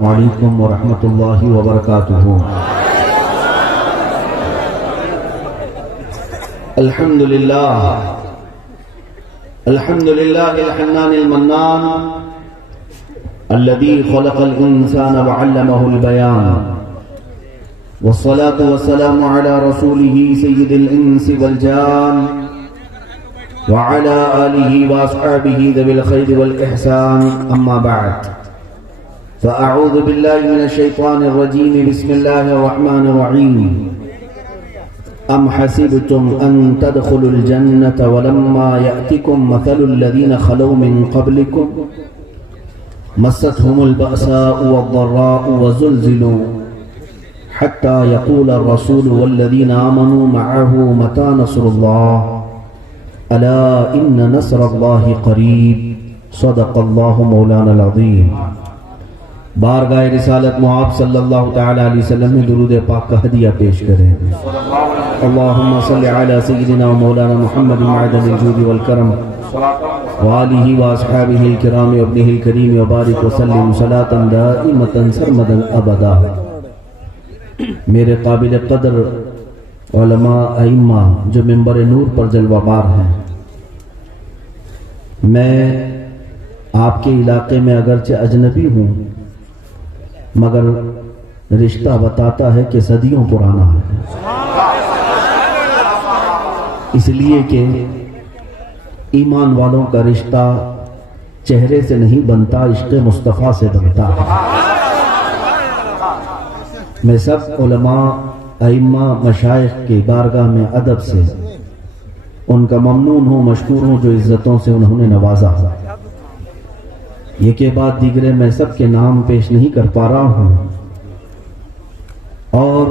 وعلیکم ورحمۃ اللہ وبرکاتہ۔ الحمد للہ الحنان المنان الذي خلق الإنسان وعلمه البيان، والصلاة والسلام على رسوله سيد الإنس والجان وعلى آله وأصحابه ذوي الخير والإحسان، أما بعد، فأعوذ بالله من الشيطان الرجيم، بسم الله الرحمن الرحيم۔ أم حسبتم أن تدخلوا الجنة ولما يأتكم مثل الذين خلوا من قبلكم مستهم البأساء والضراء وزلزلوا حتى يقول الرسول والذين آمنوا معه متى نصر الله ألا إن نصر الله قريب، صدق الله مولانا العظيم۔ بارگاہ رسالت معاب صلی اللہ تعالی علیہ وسلم میں درود پاک کا ہدیہ پیش کریں۔ اللہم صلی علی سیدنا مولانا محمد معدن الجود والکرم وآلہ واصحابہ الکرام وابنہ الکریم وبارک وسلم صلاة دائمة سرمدا ابدا۔ میرے قابل قدر علماء ائمہ جو منبر نور پر جلوہ بار ہیں، میں آپ کے علاقے میں اگرچہ اجنبی ہوں مگر رشتہ بتاتا ہے کہ صدیوں پرانا ہے، اس لیے کہ ایمان والوں کا رشتہ چہرے سے نہیں بنتا، عشق مصطفیٰ سے بنتا ہے۔ میں سب علماء ائمہ مشائخ کی بارگاہ میں ادب سے ان کا ممنون ہوں، مشکور ہوں جو عزتوں سے انہوں نے نوازا۔ یہ کے بعد دیگرے میں سب کے نام پیش نہیں کر پا رہا ہوں، اور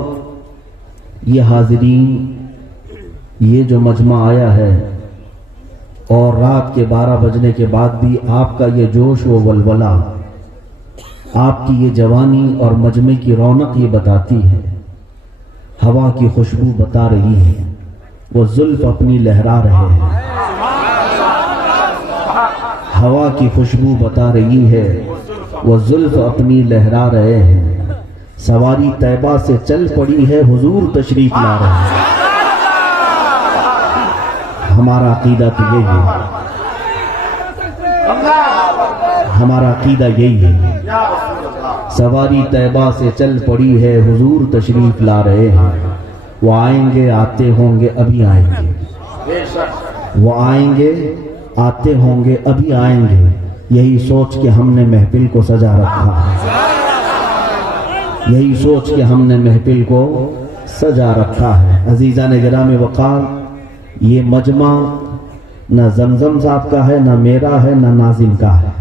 یہ حاضرین، یہ جو مجمع آیا ہے اور رات کے 12 بجنے کے بعد بھی آپ کا یہ جوش و ولولہ، آپ کی یہ جوانی اور مجمع کی رونق یہ بتاتی ہے، ہوا کی خوشبو بتا رہی ہے، وہ زلف اپنی لہرا رہے ہیں، ہوا کی خوشبو بتا رہی ہے، وہ زلف اپنی لہرا رہے ہیں، سواری طیبہ سے چل پڑی ہے، حضور تشریف لا رہے ہیں۔ ہمارا عقیدہ تو یہی ہے، ہمارا عقیدہ یہی ہے، سواری طیبہ سے چل پڑی ہے، حضور تشریف لا رہے ہیں، وہ آئیں گے آتے ہوں گے ابھی آئیں گے، وہ آئیں گے آتے ہوں گے ابھی آئیں گے، یہی سوچ کے ہم نے محفل کو سجا رکھا ہے، یہی سوچ کے ہم نے محفل کو سجا رکھا ہے۔ عزیزان گرامی وقار، یہ مجمع نہ زمزم صاحب کا ہے، نہ میرا ہے، نہ ناظم کا ہے،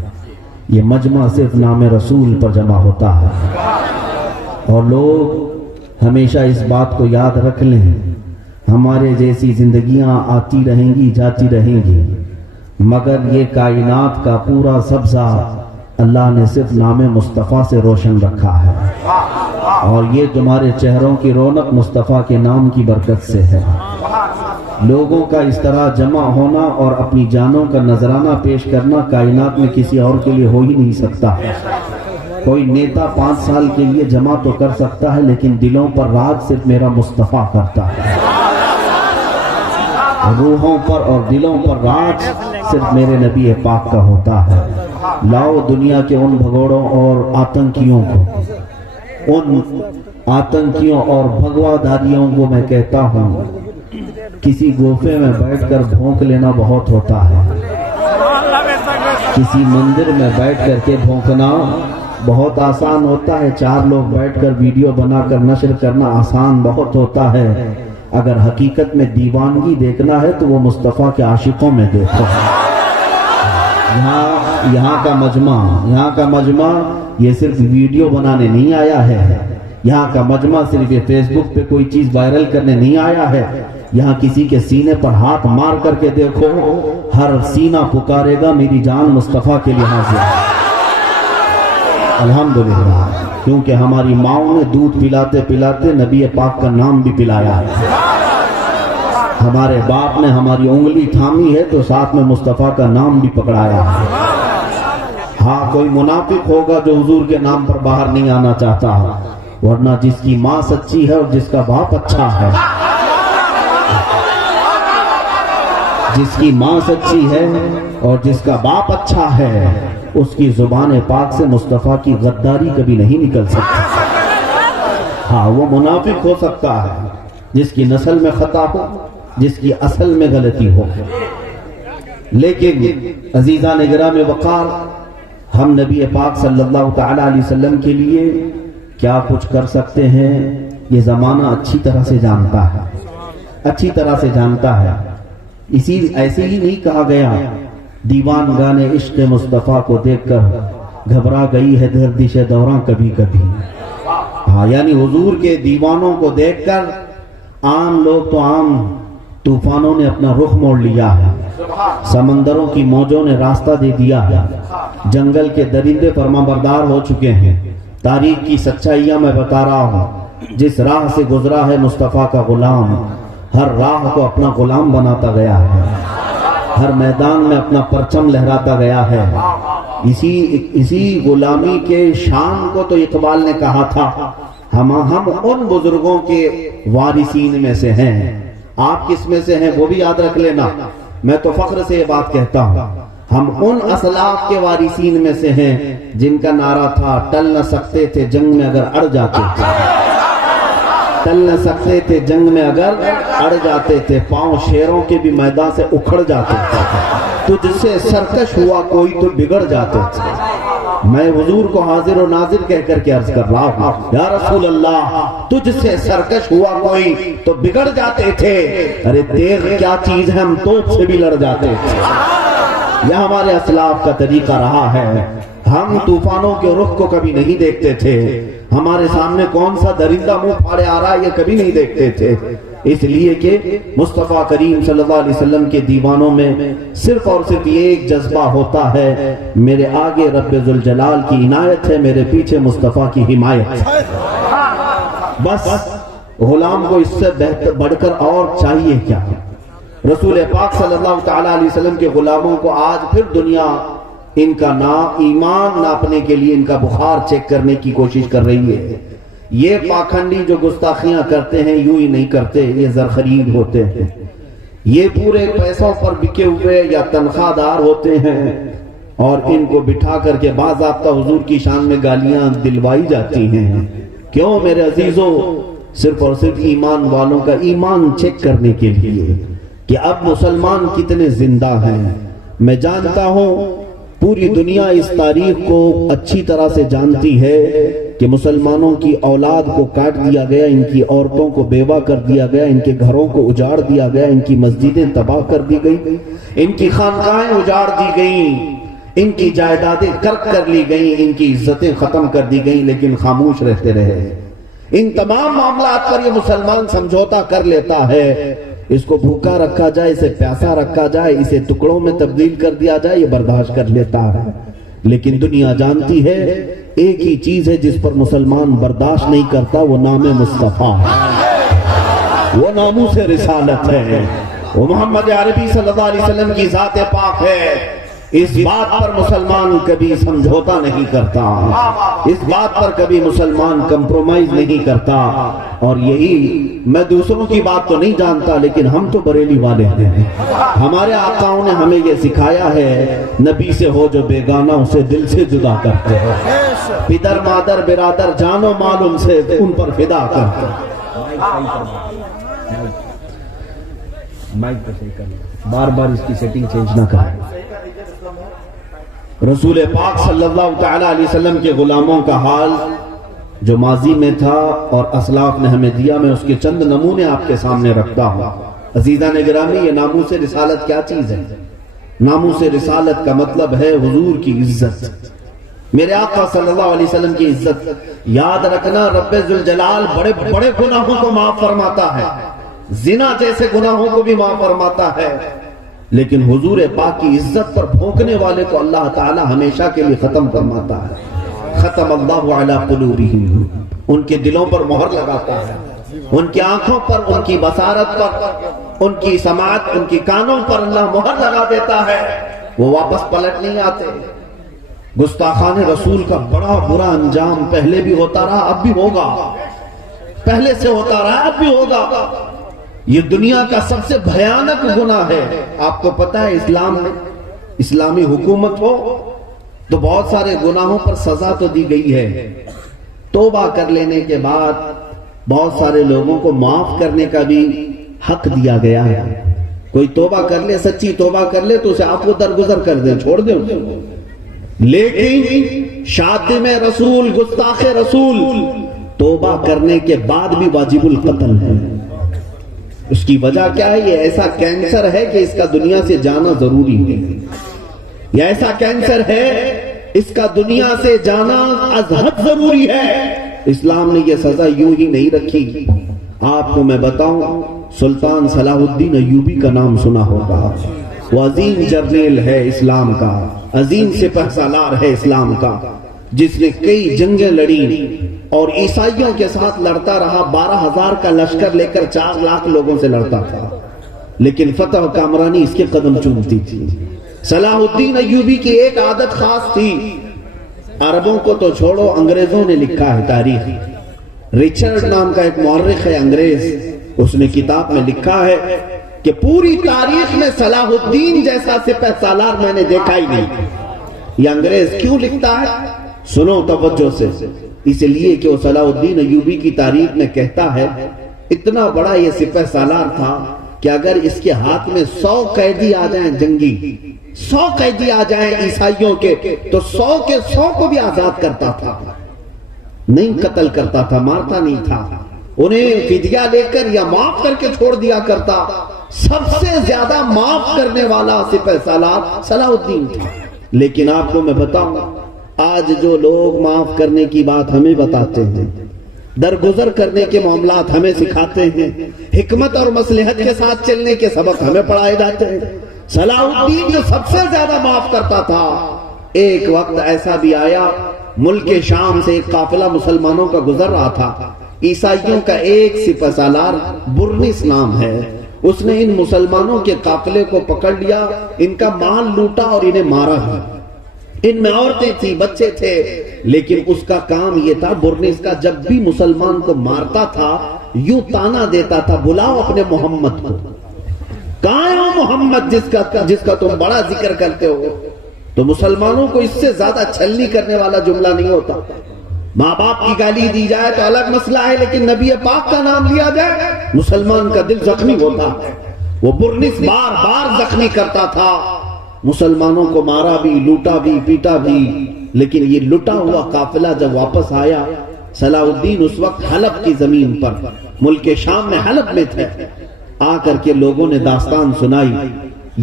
یہ مجمع صرف نام رسول پر جمع ہوتا ہے، اور لوگ ہمیشہ اس بات کو یاد رکھ لیں، ہمارے جیسی زندگیاں آتی رہیں گی جاتی رہیں گی، مگر یہ کائنات کا پورا سبزہ اللہ نے صرف نام مصطفیٰ سے روشن رکھا ہے، اور یہ تمہارے چہروں کی رونق مصطفیٰ کے نام کی برکت سے ہے۔ لوگوں کا اس طرح جمع ہونا اور اپنی جانوں کا نذرانہ پیش کرنا کائنات میں کسی اور کے لیے ہو ہی نہیں سکتا۔ کوئی نیتا 5 سال کے لیے جمع تو کر سکتا ہے، لیکن دلوں پر راج صرف میرا مصطفیٰ کرتا ہے، روحوں پر اور دلوں پر راج صرف میرے نبی پاک کا ہوتا ہے۔ لاؤ دنیا کے ان بھگوڑوں اور آتنکیوں کو، ان آتنکیوں اور بھگواداریوں کو میں کہتا ہوں، کسی گوفے میں بیٹھ کر بھونک لینا بہت ہوتا ہے، کسی مندر میں بیٹھ کر کے بھونکنا بہت آسان ہوتا ہے، 4 لوگ بیٹھ کر ویڈیو بنا کر نشر کرنا آسان بہت ہوتا ہے، اگر حقیقت میں دیوانگی دیکھنا ہے تو وہ مصطفیٰ کے عاشقوں میں دیکھو۔ یہاں کا مجمع یہ صرف ویڈیو بنانے نہیں آیا ہے، یہاں کا مجمع صرف یہ فیس بک پہ کوئی چیز وائرل کرنے نہیں آیا ہے، یہاں کسی کے سینے پر ہاتھ مار کر کے دیکھو، ہر سینہ پکارے گا میری جان مصطفیٰ کے لیے حاضر ہے۔ الحمدللہ، کیونکہ ہماری ماؤں نے دودھ پلاتے پلاتے نبی پاک کا نام بھی پلایا ہے، ہمارے باپ نے ہماری انگلی تھامی ہے تو ساتھ میں مصطفیٰ کا نام بھی پکڑایا ہے، ہاں کوئی منافق ہوگا جو حضور کے نام پر باہر نہیں آنا چاہتا، ورنہ جس کی ماں سچی ہے اور جس کا باپ اچھا ہے، جس کی ماں سچی ہے اور جس کا باپ اچھا ہے، اس کی زبان پاک سے مصطفیٰ کی غداری کبھی نہیں نکل سکتی۔ ہاں وہ منافق ہو سکتا ہے جس کی نسل میں خطا ہو، جس کی اصل میں غلطی ہو، لیکن عزیزان گرامی وقار، ہم نبی پاک صلی اللہ تعالی علیہ وسلم کے لیے کیا کچھ کر سکتے ہیں یہ زمانہ اچھی طرح سے جانتا ہے، اچھی طرح سے جانتا ہے۔ ایسے ہی نہیں کہا گیا دیوان گانے عشق مصطفیٰ کو دیکھ کر گھبرا گئی ہے گردش دوراں کبھی کبھی۔ ہاں یعنی حضور کے دیوانوں کو دیکھ کر عام لوگ تو عام طوفانوں نے اپنا رخ موڑ لیا ہے، سمندروں کی موجوں نے راستہ دے دیا ہے، جنگل کے درندے فرمانبردار ہو چکے ہیں۔ تاریخ کی سچائیاں میں بتا رہا ہوں، جس راہ سے گزرا ہے مصطفیٰ کا غلام، ہر راہ کو اپنا غلام بناتا گیا ہے، ہر میدان میں اپنا پرچم لہراتا گیا ہے۔ اسی غلامی کے شان کو تو اقبال نے کہا تھا، ہم ان بزرگوں کے وارثین میں سے ہیں۔ آپ کس میں سے ہیں وہ بھی یاد رکھ لینا، میں تو فخر سے یہ بات کہتا ہوں، ہم ان اسلاف کے وارثین میں سے ہیں جن کا نعرہ تھا ٹل نہ سکتے تھے جنگ میں اگر اڑ جاتے تھے، ٹل نہ سکتے تھے جنگ میں اگر اڑ جاتے تھے، پاؤں شیروں کے بھی میدان سے اکھڑ جاتے تھے، تجھ سے سرکش ہوا کوئی تو بگڑ جاتے تھے۔ میں حضور کو حاضر و ناظر کہہ کر کے عرض کر رہا ہوں، یا رسول اللہ تجھ سے سرکش ہوا کوئی تو بگڑ جاتے تھے، ارے تیغ کیا چیز ہے ہم توپ سے بھی لڑ جاتے تھے۔ یہ ہمارے اسلاف کا طریقہ رہا ہے، ہم طوفانوں کے رخ کو کبھی نہیں دیکھتے تھے، ہمارے سامنے کون سا درندہ منہ پھاڑے آ رہا ہے یہ کبھی نہیں دیکھتے تھے، اس لیے کہ مصطفیٰ کریم صلی اللہ علیہ وسلم کے دیوانوں میں صرف اور صرف یہ ایک جذبہ ہوتا ہے، میرے آگے رب ذوالجلال کی عنایت ہے، میرے پیچھے مصطفیٰ کی حمایت ہے۔ بس غلام کو اس سے بہتر بڑھ کر اور چاہیے کیا؟ رسول پاک صلی اللہ تعالی علیہ وسلم کے غلاموں کو آج پھر دنیا ان کا ایمان ناپنے کے لیے ان کا بخار چیک کرنے کی کوشش کر رہی ہے۔ یہ پاکھنڈی جو گستاخیاں کرتے ہیں یوں ہی نہیں کرتے، یہ زرخرید ہوتے ہیں، یہ پورے پیسوں پر بکے ہوئے یا تنخواہ دار ہوتے ہیں، اور ان کو بٹھا کر کے باضابطہ حضور کی شان میں گالیاں دلوائی جاتی ہیں۔ کیوں میرے عزیزوں؟ صرف اور صرف ایمان والوں کا ایمان چیک کرنے کے لیے کہ اب مسلمان کتنے زندہ ہیں۔ میں جانتا ہوں پوری دنیا اس تاریخ کو اچھی طرح سے جانتی ہے کہ مسلمانوں کی اولاد کو کاٹ دیا گیا، ان کی عورتوں کو بیوہ کر دیا گیا، ان کے گھروں کو اجاڑ دیا گیا، ان کی مسجدیں تباہ کر دی گئی، ان کی خانقاہیں اجاڑ دی گئیں، ان کی جائیدادیں قرق کر لی گئیں، ان کی عزتیں ختم کر دی گئیں، لیکن خاموش رہتے رہے۔ ان تمام معاملات پر یہ مسلمان سمجھوتا کر لیتا ہے، اس کو بھوکا رکھا جائے، اسے پیاسا رکھا جائے، اسے ٹکڑوں میں تبدیل کر دیا جائے، یہ برداشت کر لیتا ہے۔ لیکن دنیا جانتی ہے ایک ہی چیز ہے جس پر مسلمان برداشت نہیں کرتا، وہ نام مصطفیٰ ہے، وہ ناموس رسالت ہے، وہ محمد عربی صلی اللہ علیہ وسلم کی ذات پاک ہے۔ اس بات پر مسلمان کبھی سمجھوتا نہیں کرتا، اس بات پر کبھی مسلمان کمپرومائز نہیں کرتا۔ اور یہی میں دوسروں کی بات تو نہیں جانتا، لیکن ہم تو بریلی والے ہیں، ہمارے آقاؤں نے ہمیں یہ سکھایا ہے، نبی سے ہو جو بیگانہ اسے دل سے جدا کرتے ہیں، پدر مادر برادر جان و مال ان سے ان پر فدا کرتے ہیں۔ مائک پہ صحیح کر، بار بار اس کی سیٹنگ چینج نہ کریں۔ رسول پاک صلی اللہ تعالی علیہ وسلم کے غلاموں کا حال جو ماضی میں تھا اور اسلاف نے ہمیں دیا، میں اس کے چند نمونے آپ کے سامنے رکھتا ہوں۔ عزیزان گرامی، یہ ناموس رسالت کیا چیز ہے؟ ناموس رسالت کا مطلب ہے حضور کی عزت، میرے آقا صلی اللہ علیہ وسلم کی عزت۔ یاد رکھنا رب ذوالجلال بڑے بڑے گناہوں کو معاف فرماتا ہے، زنا جیسے گناہوں کو بھی معاف فرماتا ہے، لیکن حضور پاک کی عزت پر بھونکنے والے کو اللہ تعالی ہمیشہ کے لیے ختم فرماتا ہے۔ ختم اللہ علی قلوبہم، ان کے دلوں پر مہر لگاتا ہے، ان کی آنکھوں پر، ان کی بصارت پر، ان کی سماعت، ان کی کانوں پر اللہ مہر لگا دیتا ہے، وہ واپس پلٹ نہیں آتے۔ گستاخان رسول کا بڑا برا انجام پہلے بھی ہوتا رہا، اب بھی ہوگا، پہلے سے ہوتا رہا، اب بھی ہوگا۔ یہ دنیا کا سب سے بھیانک گناہ ہے۔ آپ کو پتا ہے اسلام میں اسلامی حکومت ہو تو بہت سارے گناہوں پر سزا تو دی گئی ہے، توبہ کر لینے کے بعد بہت سارے لوگوں کو معاف کرنے کا بھی حق دیا گیا ہے۔ کوئی توبہ کر لے، سچی توبہ کر لے تو اسے آپ کو درگزر کر دیں، چھوڑ دیں اسے۔ لیکن شاتم رسول، گستاخ رسول توبہ کرنے کے بعد بھی واجب القتل ہے۔ اس کی وجہ کیا ہے؟ یہ ایسا کینسر ہے کہ اس کا دنیا سے جانا ضروری ہے۔ یہ ایسا کینسر ہے، اس کا دنیا سے جانا از حد ضروری ہے۔ اسلام نے یہ سزا یوں ہی نہیں رکھی۔ آپ کو میں بتاؤں، سلطان صلاح الدین ایوبی کا نام سنا ہوگا۔ وہ عظیم جرنیل ہے اسلام کا، عظیم سپہ سالار ہے اسلام کا، جس نے کئی جنگیں لڑی اور عیسائیوں کے ساتھ لڑتا رہا۔ 12,000 کا لشکر لے کر 4 لاکھ لوگوں سے لڑتا تھا، لیکن فتح کامرانی اس کے قدم چومتی تھی۔ صلاح الدین ایوبی کی ایک عادت خاص تھی، عربوں کو تو چھوڑو، انگریزوں نے لکھا ہے تاریخ۔ ریچرڈ نام کا ایک مورخ ہے انگریز، اس نے کتاب میں لکھا ہے کہ پوری تاریخ میں صلاح الدین جیسا سپہ سالار میں نے دیکھا ہی نہیں۔ یہ انگریز کیوں لکھتا ہے؟ سنو توجہ سے، اس لیے کہ وہ صلاح الدین ایوبی کی تاریخ میں کہتا ہے اتنا بڑا یہ سپہ سالار تھا کہ اگر اس کے ہاتھ میں 100 قیدی آ جائیں، جنگی 100 قیدی آ جائیں عیسائیوں کے، تو 100 کے 100 کو بھی آزاد کرتا تھا، نہیں قتل کرتا تھا، مارتا نہیں تھا، انہیں فدیہ لے کر یا معاف کر کے چھوڑ دیا کرتا۔ سب سے زیادہ معاف کرنے والا سپہ سالار صلاح الدین تھا۔ لیکن آپ کو میں بتاؤں، آج جو لوگ معاف کرنے کی بات ہمیں بتاتے ہیں، درگزر کرنے کے معاملات ہمیں سکھاتے ہیں، حکمت اور مصلحت کے ساتھ چلنے کے سبق ہمیں پڑھائے جاتے ہیں، صلاح الدین جو سب سے زیادہ معاف کرتا تھا، ایک وقت ایسا بھی آیا ملک شام سے ایک قافلہ مسلمانوں کا گزر رہا تھا، عیسائیوں کا ایک سپہ سالار برنس نام ہے، اس نے ان مسلمانوں کے قافلے کو پکڑ لیا، ان کا مال لوٹا اور انہیں مارا ہے۔ ان میں عورتیں تھیں، بچے تھے، لیکن اس کا کام یہ تھا، برنس کا، جب بھی مسلمان کو مارتا تھا یوں تانا دیتا تھا، بلاؤ اپنے محمد کو، کہاں ہے وہ محمد جس کا تم بڑا ذکر کرتے ہو؟ تو مسلمانوں کو اس سے زیادہ چھلنی کرنے والا جملہ نہیں ہوتا۔ ماں باپ کی گالی دی جائے تو الگ مسئلہ ہے، لیکن نبی پاک کا نام لیا جائے مسلمان کا دل زخمی ہوتا ہے۔ وہ برنس بار بار زخمی کرتا تھا، مسلمانوں کو مارا بھی، لوٹا بھی، پیٹا بھی، لیکن یہ لٹا ہوا قافلہ جب واپس آیا، صلاح الدین اس وقت حلب کی زمین پر، ملک شام میں حلب میں تھے، آ کر کے لوگوں نے داستان سنائی۔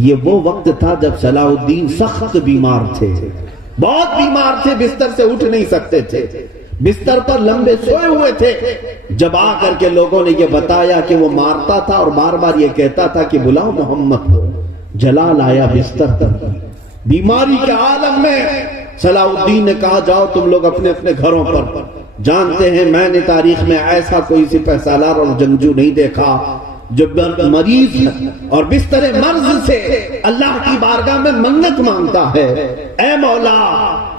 یہ وہ وقت تھا جب صلاح الدین سخت بیمار تھے، بہت بیمار تھے، بستر سے اٹھ نہیں سکتے تھے، بستر پر لمبے سوئے ہوئے تھے۔ جب آ کر کے لوگوں نے یہ بتایا کہ وہ مارتا تھا اور بار بار یہ کہتا تھا کہ بلاؤ محمد کو، جلال آیا بستر پر، بیماری کے عالم میں صلاح الدین نے کہا جاؤ تم لوگ اپنے اپنے گھروں پر۔ جانتے ہیں میں نے تاریخ میں ایسا کوئی سپہ سالار اور جنگجو نہیں دیکھا جو مریض اور بستر مرض سے اللہ کی بارگاہ میں منت مانگتا ہے، اے مولا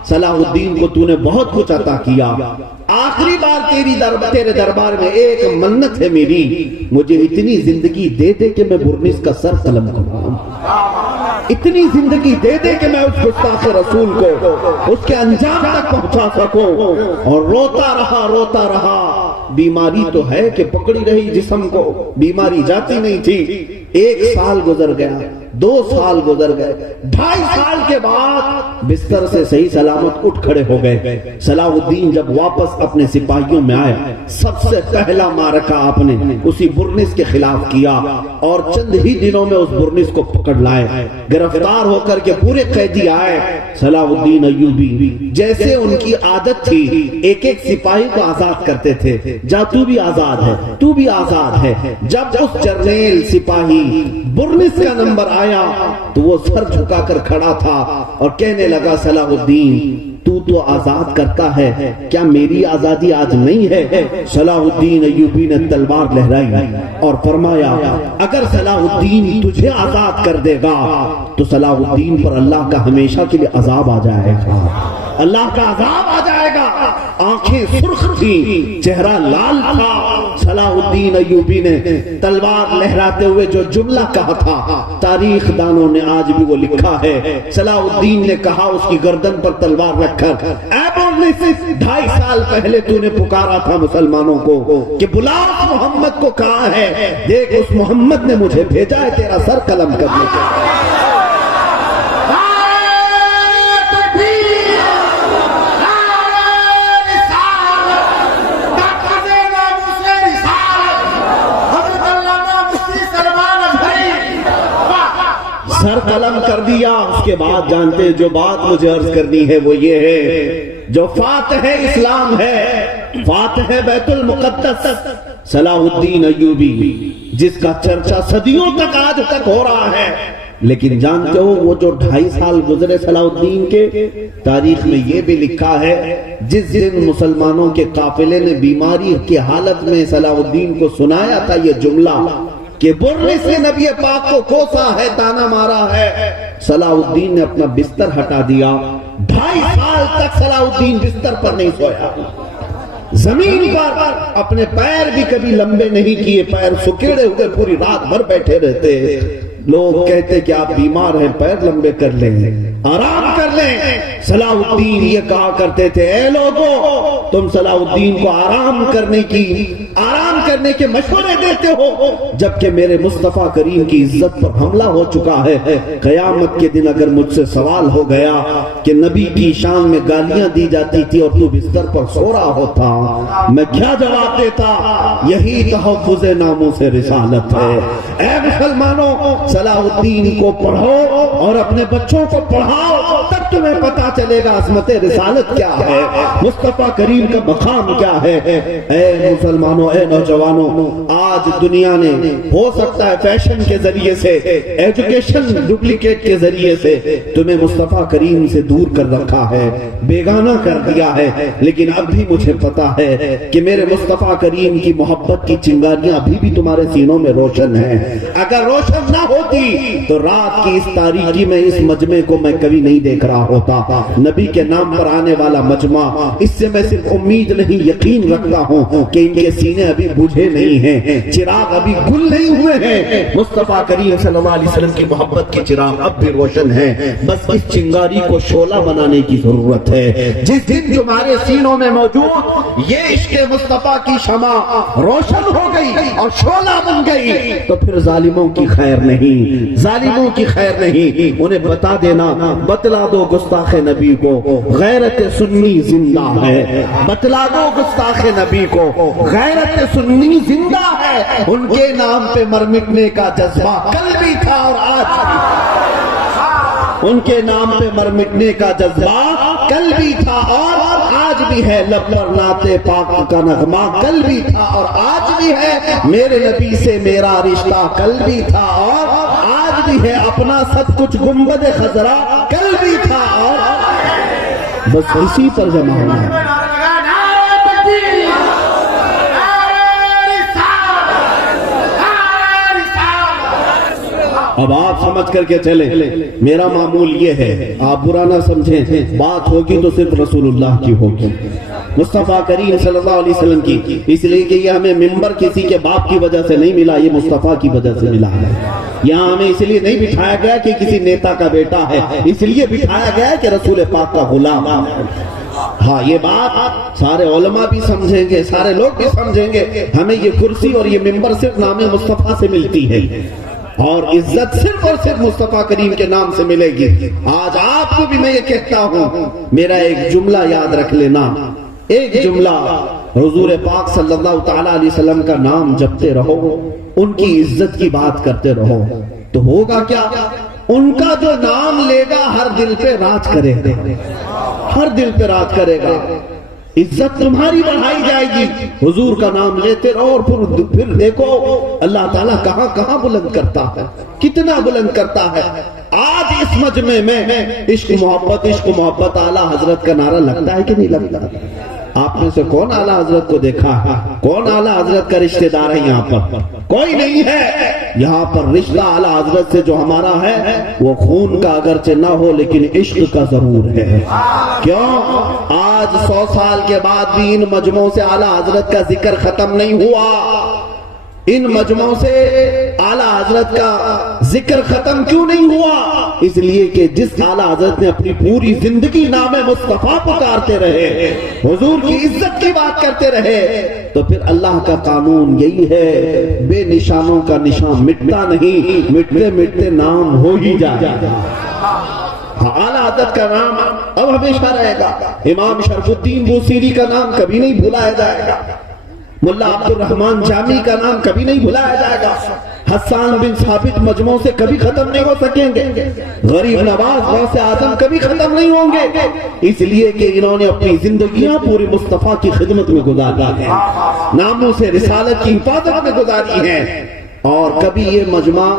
صلاح الدین کو تو نے بہت کچھ عطا کیا، آخری بار تیرے دربار میں ایک منت ہے میری، مجھے اتنی زندگی دے دے کہ میں برنس کا سر قلم کروں، اتنی زندگی دے دے کہ میں اس گستاخ رسول کو اس کے انجام تک پہنچا سکوں۔ اور روتا رہا، بیماری تو ہے کہ پکڑی رہی جسم کو، بیماری جاتی نہیں تھی۔ 1 سال گزر گیا، 2 سال گزر گئے، 2.5 سال کے بعد بستر سے صحیح سلامت اٹھ کھڑے ہو گئے۔ صلاح الدین جب واپس اپنے سپاہیوں میں آئے، سب سے پہلا معرکہ آپ نے اسی برنس کے خلاف کیا، اور چند ہی دنوں میں اس برنس کو پکڑ لائے، گرفتار ہو کر کے پورے قیدی آئے۔ صلاح الدین ایوبی جیسے ان کی عادت تھی، ایک ایک سپاہی کو آزاد کرتے تھے، جا تو بھی آزاد ہے، تو بھی آزاد ہے۔ جب اس جرنیل سپاہی برنس کا نمبر آیا تو وہ سر جھکا کر کھڑا تھا اور کہنے لگا صلاح الدین تو آزاد کرتا ہے، کیا میری آزادی آج نہیں ہے؟ صلاح الدین ایوبی نے تلوار لہرائی اور فرمایا اگر صلاح الدین تجھے آزاد کر دے گا تو صلاح الدین پر اللہ کا ہمیشہ کے لیے عذاب آ جائے گا، اللہ کا عذاب آ جائے گا۔ آنکھیں سرخ تھی، چہرہ لال تھا۔ صلاح الدین ایوبی نے تلوار لہراتے ہوئے جو جملہ کہا تھا تاریخ دانوں نے آج بھی وہ لکھا ہے۔ صلاح الدین نے کہا اس کی گردن پر تلوار رکھ کر، اے بولنے 2.5 سال پہلے تو نے پکارا تھا مسلمانوں کو کہ بلا محمد کو کہاں ہے، دیکھ اس محمد نے مجھے بھیجا ہے تیرا سر قلم کرنے کے لیے۔ سر قلم کر دیا۔ اس کے بعد جانتے جو بات مجھے عرض کرنی ہے وہ یہ ہے، جو فاتح اسلام ہے، فاتح بیت المقدس صلاح الدین ایوبی، جس کا چرچا صدیوں تک آج تک ہو رہا ہے، لیکن جانتے ہو وہ جو 2.5 سال گزرے صلاح الدین کے، تاریخ میں یہ بھی لکھا ہے جس دن مسلمانوں کے قافلے نے بیماری کی حالت میں صلاح الدین کو سنایا تھا یہ جملہ کہ برے سے نبی پاک کو کوسا ہے، تانا مارا ہے، صلاح الدین نے اپنا بستر ہٹا دیا۔ 2.5 سال تک صلاح الدین بستر پر نہیں سویا، زمین پر اپنے پیر بھی کبھی لمبے نہیں کیے، پیر سکیڑے ہوئے پوری رات بھر بیٹھے رہتے۔ لوگ کہتے کہ آپ بیمار ہیں، پیر لمبے کر لیں، آرام کر لیں۔ صلاح الدین یہ کہا کرتے تھے اے لوگو تم صلاح الدین کو آرام کرنے کے مشورے دیتے ہو، جبکہ میرے مصطفیٰ کریم کی عزت پر حملہ ہو چکا ہے۔ قیامت کے دن اگر مجھ سے سوال ہو گیا کہ نبی کی شان میں گالیاں دی جاتی تھی اور تو بستر پر سو رہا ہوتا، میں کیا جواب دیتا؟ یہی تحفظ ناموس رسالت ہے۔ اے مسلمانوں، صلاح الدین کو پڑھو اور اپنے بچوں کو پڑھاؤ، تب تمہیں پتا چلے گا عظمت رسالت کیا ہے، مصطفیٰ کریم کا مقام کیا ہے۔ اے مسلمانوں، اے نوجوانوں، آج دنیا نے ہو سکتا ہے فیشن کے ذریعے سے، ایجوکیشن ڈپلیکیٹ کے ذریعے سے تمہیں مصطفیٰ کریم سے دور کر رکھا ہے، بیگانہ کر دیا ہے، لیکن اب بھی مجھے پتا ہے کہ میرے مصطفیٰ کریم کی محبت کی چنگاریاں ابھی بھی تمہارے سینوں میں روشن ہیں۔ اگر روشن نہ ہوتی تو رات کی اس تاریکی میں اس مجمع کو میں کبھی نہیں دیکھ رہا ہوتا۔ نبی کے نام پر آنے والا مجمع، اس سے میں صرف امید نہیں یقین رکھتا ہوں کہ ان کے سینے ابھی بجھے نہیں ہیں، چراغ ابھی گل نہیں ہوئے ہیں۔ مصطفیٰ کریم صلی اللہ علیہ وسلم کی محبت کے چراغ اب بھی روشن ہیں، بس اس چنگاری کو شعلہ بنانے کی ضرورت ہے۔ جس دن تمہارے سینوں میں موجود یہ عشق مصطفیٰ کی شمع روشن ہو گئی اور شعلہ بن گئی تو پھر ظالموں کی خیر نہیں، ظالموں کی خیر نہیں۔ انہیں بتا دینا، بتلا دو گستاخ نبی کو غیرت سنی زندہ ہے، بتلا دو گستاخ نبی کو غیرت سنی زندہ ہے۔ ان کے نام پہ مر مٹنے کا جذبہ کل بھی تھا اور آج بھی، ان کے نام پہ مر مٹنے کا جذبہ کل بھی تھا اور آج بھی ہے۔ لب پر نعت پاک کا نغمہ کل بھی تھا اور آج بھی ہے۔ میرے نبی سے میرا رشتہ کل بھی تھا اور آج بھی ہے۔ اپنا سب کچھ گنبد خضرا کل بھی تھا اور بس اسی پر جمع ہونا ہے۔ اب آپ سمجھ کر کے چلیں، میرا معمول یہ ہے، آپ برا نہ سمجھیں، بات ہوگی تو صرف رسول اللہ کی ہوگی، مصطفیٰ کریم صلی اللہ علیہ وسلم کی، اس لیے کہ یہ ہمیں ممبر کسی کے باپ کی وجہ سے نہیں ملا، یہ مصطفیٰ کی وجہ سے ملا ہے۔ یہاں ہمیں اس لیے نہیں بٹھایا گیا کہ کسی نیتا کا بیٹا ہے، اس لیے بٹھایا گیا کہ رسول پاک کا غلام ہے۔ ہاں، یہ بات سارے علماء بھی سمجھیں گے، سارے لوگ بھی سمجھیں گے، ہمیں یہ کرسی اور یہ ممبر صرف نام مصطفیٰ سے ملتی ہے اور عزت صرف اور صرف مصطفیٰ کریم کے نام سے ملے گی۔ آج آپ کو بھی میں یہ کہتا ہوں، میرا ایک جملہ یاد رکھ لینا، ایک جملہ، حضور پاک صلی اللہ تعالیٰ علیہ وسلم کا نام جپتے رہو، ان کی عزت کی بات کرتے رہو، تو ہوگا کیا؟ ان کا جو نام لے گا ہر دل پہ راج کرے گا، ہر دل پہ راج کرے گا، عزت تمہاری بڑھائی جائے گی۔ حضور کا نام لیتے رہو اور پھر دیکھو اللہ تعالیٰ کہاں کہاں بلند کرتا ہے، کتنا بلند کرتا ہے۔ آج اس مجمع میں عشق محبت اعلیٰ حضرت کا نعرہ لگتا ہے کہ نہیں لگتا؟ آپ میں سے کون اعلیٰ حضرت کو دیکھا ہے؟ کون اعلیٰ حضرت کا رشتہ دار ہے یہاں پر؟ کوئی نہیں ہے یہاں پر۔ رشتہ اعلیٰ حضرت سے جو ہمارا ہے وہ خون کا اگرچہ نہ ہو لیکن عشق کا ضرور ہے۔ کیوں؟ آج 100 سال کے بعد بھی ان مجمعوں سے اعلیٰ حضرت کا ذکر ختم نہیں ہوا، ان مجمعوں سے اعلیٰ حضرت کا ذکر ختم کیوں نہیں ہوا؟ اس لیے کہ جس اعلیٰ حضرت نے اپنی پوری زندگی نام مصطفیٰ پکارتے رہے، حضور کی عزت کی بات کرتے رہے، تو پھر اللہ کا قانون یہی ہے، بے نشانوں کا نشان مٹتا نہیں، مٹتے مٹتے نام ہو ہی جائے گا۔ اعلیٰ حضرت کا نام اب ہمیشہ رہے گا، امام شرف الدین بوصیری کا نام کبھی نہیں بھلایا جائے گا، ملا عبد الرحمن جامی کا نام کبھی نہیں بھلایا جائے گا، حسان بن ثابت مجموع سے کبھی ختم نہیں ہو سکیں گے، غریب نواز غوث اعظم کبھی ختم نہیں ہوں گے، اس لیے کہ انہوں نے اپنی زندگیاں پوری مصطفیٰ کی خدمت میں گزاری ہیں، ناموں سے رسالت کی حفاظت میں گزاری ہیں، اور کبھی یہ مجمع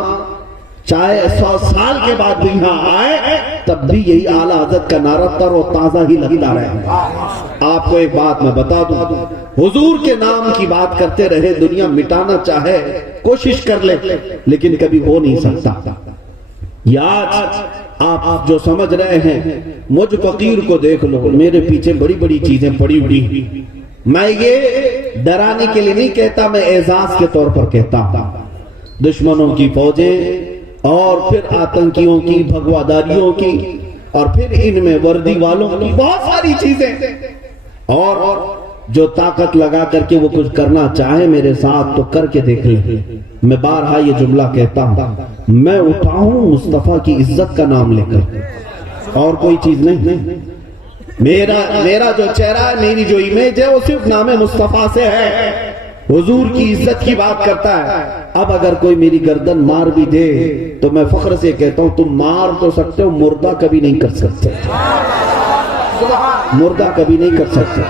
چاہے 100 سال کے بعد بھی یہاں آئے تب بھی یہی اعلیٰ حضرت کا نعرہ تر و تازہ ہی لگتا رہے۔ آپ کو ایک بات میں بتا دوں، حضور کے نام کی بات کرتے رہے، دنیا مٹانا چاہے کوشش کر لے لیکن کبھی ہو نہیں سکتا۔ آج آپ جو سمجھ رہے ہیں، مجھ فقیر کو دیکھ لو، میرے پیچھے بڑی بڑی چیزیں پڑی ہوئی، میں یہ ڈرانے کے لیے نہیں کہتا، میں اعزاز کے طور پر کہتا ہوں۔ دشمنوں کی فوجیں اور پھر آتنکیوں کی، بھگواداریوں کی، اور پھر ان میں وردی والوں کی بہت ساری چیزیں، اور جو طاقت لگا کر کے وہ کچھ کرنا چاہے میرے ساتھ تو کر کے دیکھ لیں۔ میں بارہا یہ جملہ کہتا ہوں، میں اٹھا ہوں مصطفیٰ کی عزت کا نام لے کر، اور کوئی چیز نہیں۔ میرا جو چہرہ ہے، میری جو امیج ہے، وہ صرف نام مصطفیٰ سے ہے، حضور کی عزت کی بات کرتا ہے۔ اب اگر کوئی میری گردن مار بھی دے تو میں فخر سے کہتا ہوں، تم مار تو سکتے ہو، مردہ کبھی نہیں کر سکتے، مردہ کبھی نہیں کر سکتے۔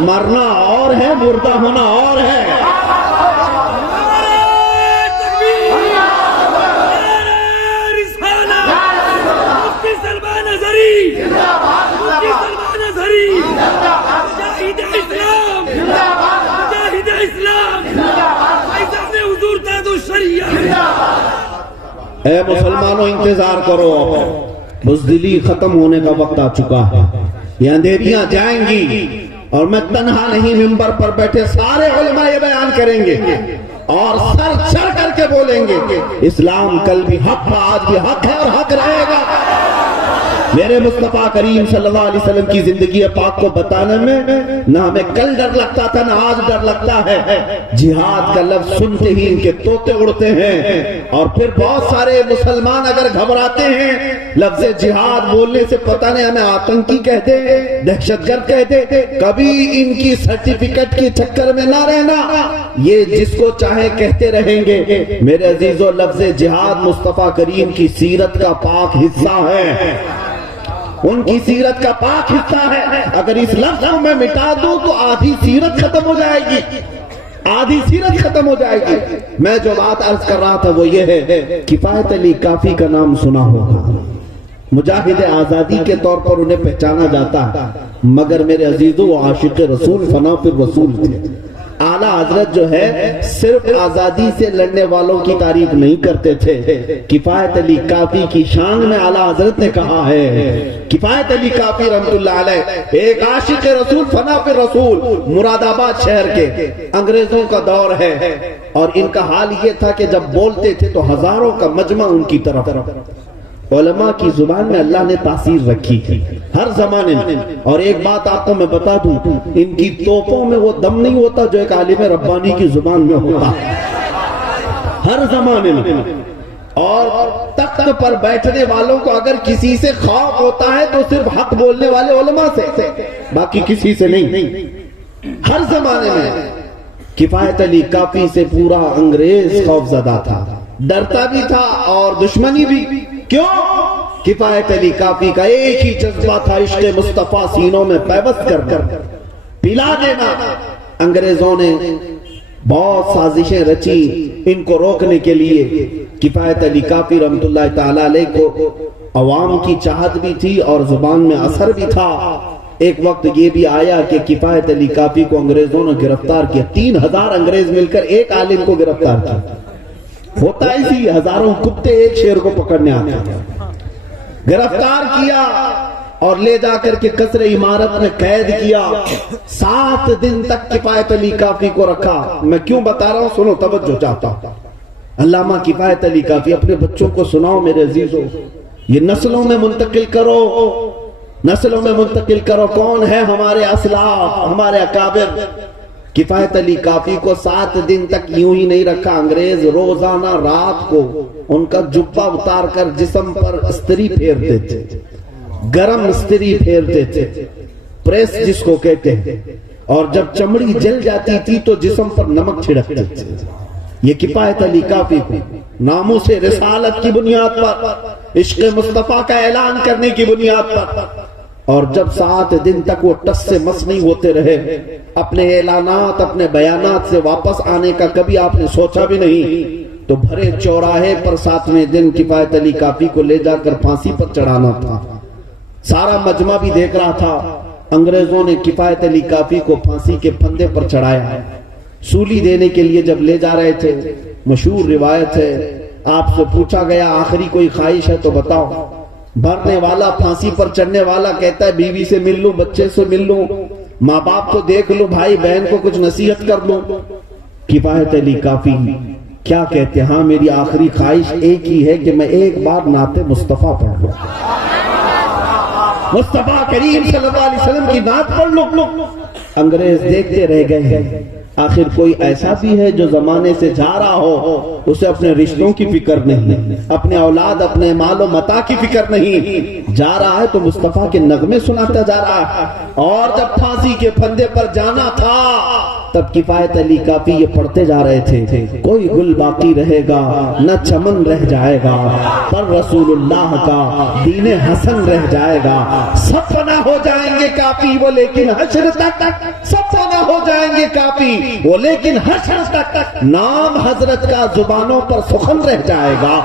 مرنا اور ہے، مردہ ہونا اور ہے۔ اے مسلمانوں، انتظار کرو، بزدلی ختم ہونے کا وقت آ چکا ہے، یہ اندھیریاں جائیں گی، اور میں تنہا نہیں، منبر پر بیٹھے سارے علماء یہ بیان کریں گے اور سر چڑھ کر کے بولیں گے، اسلام کل بھی حق تھا، آج بھی حق ہے اور حق رہے گا۔ میرے مصطفیٰ کریم صلی اللہ علیہ وسلم کی زندگی پاک کو بتانے میں نہ ہمیں کل ڈر لگتا تھا نہ آج ڈر لگتا ہے۔ جہاد کا لفظ سنتے ہی ان کے طوطے اڑتے ہیں، اور پھر بہت سارے مسلمان اگر گھبراتے ہیں لفظ جہاد بولنے سے، پتہ نہیں ہمیں آتنکی کہتے، دہشت گرد کہتے، کبھی ان کی سرٹیفکیٹ کے چکر میں نہ رہنا، یہ جس کو چاہے کہتے رہیں گے۔ میرے عزیزو، لفظ جہاد مصطفیٰ کریم کی سیرت کا پاک حصہ ہے، ان کی سیرت کا پاک حصہ ہے۔ اگر اس لفظ کو میں مٹا دوں تو آدھی سیرت ختم ہو جائے گی، آدھی سیرت ختم ہو جائے گی۔ میں جو بات عرض کر رہا تھا وہ یہ ہے، کفایت علی کافی کا نام سنا ہوگا، مجاہد آزادی کے طور پر انہیں پہچانا جاتا ہے، مگر میرے عزیزو وہ عاشق رسول، فنا پھر رسول تھے۔ اعلیٰ حضرت جو ہے صرف آزادی سے لڑنے والوں کی تعریف نہیں کرتے تھے، کفایت علی کافی کی شان میں اعلیٰ حضرت نے کہا ہے، کفایت علی کافی رحمت اللہ علیہ ایک عاشق رسول، فنا پھر رسول، مراد آباد شہر کے، انگریزوں کا دور ہے، اور ان کا حال یہ تھا کہ جب بولتے تھے تو ہزاروں کا مجمع ان کی طرف۔ علماء کی زبان میں اللہ نے تاثیر رکھی تھی ہر زمانے میں، اور ایک بات آپ کو میں بتا دوں، ان کی توپوں میں وہ دم نہیں ہوتا جو ایک عالم ربانی کی زبان میں ہوتا ہر زمانے میں۔ اور تخت پر بیٹھنے والوں کو اگر کسی سے خوف ہوتا ہے تو صرف حق بولنے والے علماء سے، باقی کسی سے نہیں۔ ہر زمانے میں کفایت علی کافی سے پورا انگریز خوف زدہ تھا، ڈرتا بھی تھا اور دشمنی بھی۔ کیوں؟ کفایت علی کافی کا ایک ہی جذبہ تھا، عشق مصطفیٰ سینوں میں پیوست کر کر پلا دینا۔ انگریزوں نے بہت سازشیں رچی ان کو روکنے کے لیے، کفایت علی کافی رحمت اللہ تعالی علیہ کو عوام کی چاہت بھی تھی اور زبان میں اثر بھی تھا۔ ایک وقت یہ بھی آیا کہ کفایت علی کافی کو انگریزوں نے گرفتار کیا، 3000 انگریز مل کر ایک عالم کو گرفتار کیا۔ ہوتا اسی، ہزاروں کتے ایک شیر کو پکڑنے آتے ہیں۔ گرفتار کیا اور لے جا کر کے قصر عمارت میں قید کیا۔ 7 دن تک کفایت علی کافی کو رکھا۔ میں کیوں بتا رہا ہوں، سنو، توجہ چاہتا ہوں۔ علامہ کفایت علی کافی، اپنے بچوں کو سناؤ میرے عزیزوں، یہ نسلوں میں منتقل کرو، نسلوں میں منتقل کرو۔ کون ہے ہمارے اسلاف، ہمارے اکابر؟ کفایت علی کافی کو 7 دن تک یوں ہی نہیں رکھا۔ انگریز روزانہ رات کو ان کا جبہ اتار کر جسم پر استری پھیرتے تھے، گرم استری پھیرتے تھے، پریس جس کو کہتے ہیں، اور جب چمڑی جل جاتی تھی تو جسم پر نمک چھڑکتے تھے۔ یہ کفایت علی کافی کو ناموس رسالت کی بنیاد پر، عشق مصطفیٰ کا اعلان کرنے کی بنیاد پر، اور جب 7 دن تک وہ ٹس سے مس نہیں ہوتے رہے، اپنے اعلانات، اپنے بیانات سے واپس آنے کا کبھی آپ نے سوچا بھی نہیں، تو بھرے چوراہے پر 7ویں دن کفایت علی کافی کو لے جا کر پھانسی پر چڑھانا تھا۔ سارا مجمع بھی دیکھ رہا تھا۔ انگریزوں نے کفایت علی کافی کو پھانسی کے پھندے پر چڑھایا۔ سولی دینے کے لیے جب لے جا رہے تھے، مشہور روایت ہے، آپ سے پوچھا گیا آخری کوئی خواہش ہے تو بتاؤ۔ بھرنے والا، پھانسی پر چڑھنے والا کہتا ہے بیوی سے مل لوں، بچے سے مل لوں، ماں باپ کو دیکھ لوں، بھائی بہن کو کچھ نصیحت کر لوں۔ کفایت علی کافی کیا کہتے ہیں؟ ہاں، میری آخری خواہش ایک ہی ہے کہ میں ایک بار نعت مصطفیٰ پڑھ لوں، مصطفیٰ کریم صلی اللہ علیہ وسلم کی نعت پڑھ لوں۔ انگریز دیکھتے رہ گئے ہیں۔ آخر کوئی ایسا بھی ہے جو زمانے سے جا رہا ہو، اسے اپنے رشتوں کی فکر نہیں، اپنے اولاد، اپنے مال و متاع کی فکر نہیں، جا رہا ہے تو مصطفیٰ کے نغمے سناتا جا رہا ہے۔ اور جب پھانسی کے پھندے پر جانا تھا تب کفایت علی کافی یہ پڑھتے جا رہے تھے، کوئی گل باقی رہے گا نہ چمن رہ جائے گا، پر رسول اللہ کا دین حسن رہ جائے گا۔ سب فنا ہو جائیں گے کافی وہ لیکن حشر تک، سب فنا ہو جائیں گے کافی وہ لیکن حشر تک، نام حضرت کا زبانوں پر سخن رہ جائے گا۔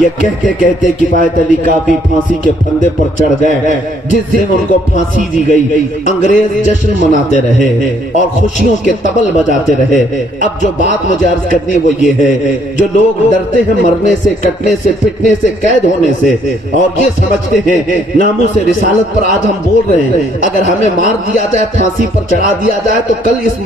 یہ کہتے کہتے کفایت علی کافی پھانسی کے پھندے پر چڑھ گئے۔ جس دن ان کو پھانسی دی گئی، انگریز جشن مناتے رہے اور خوشیوں کے طبل بجاتے رہے۔ اب جو بات مجھے عرض کرنی وہ یہ ہے، جو لوگ ڈرتے ہیں مرنے سے، کٹنے سے، پٹنے سے، قید ہونے سے، اور یہ سمجھتے ہیں ناموس رسالت پر آج ہم بول رہے ہیں، اگر ہمیں مار دیا جائے، پھانسی پر چڑھا دیا جائے تو کل اس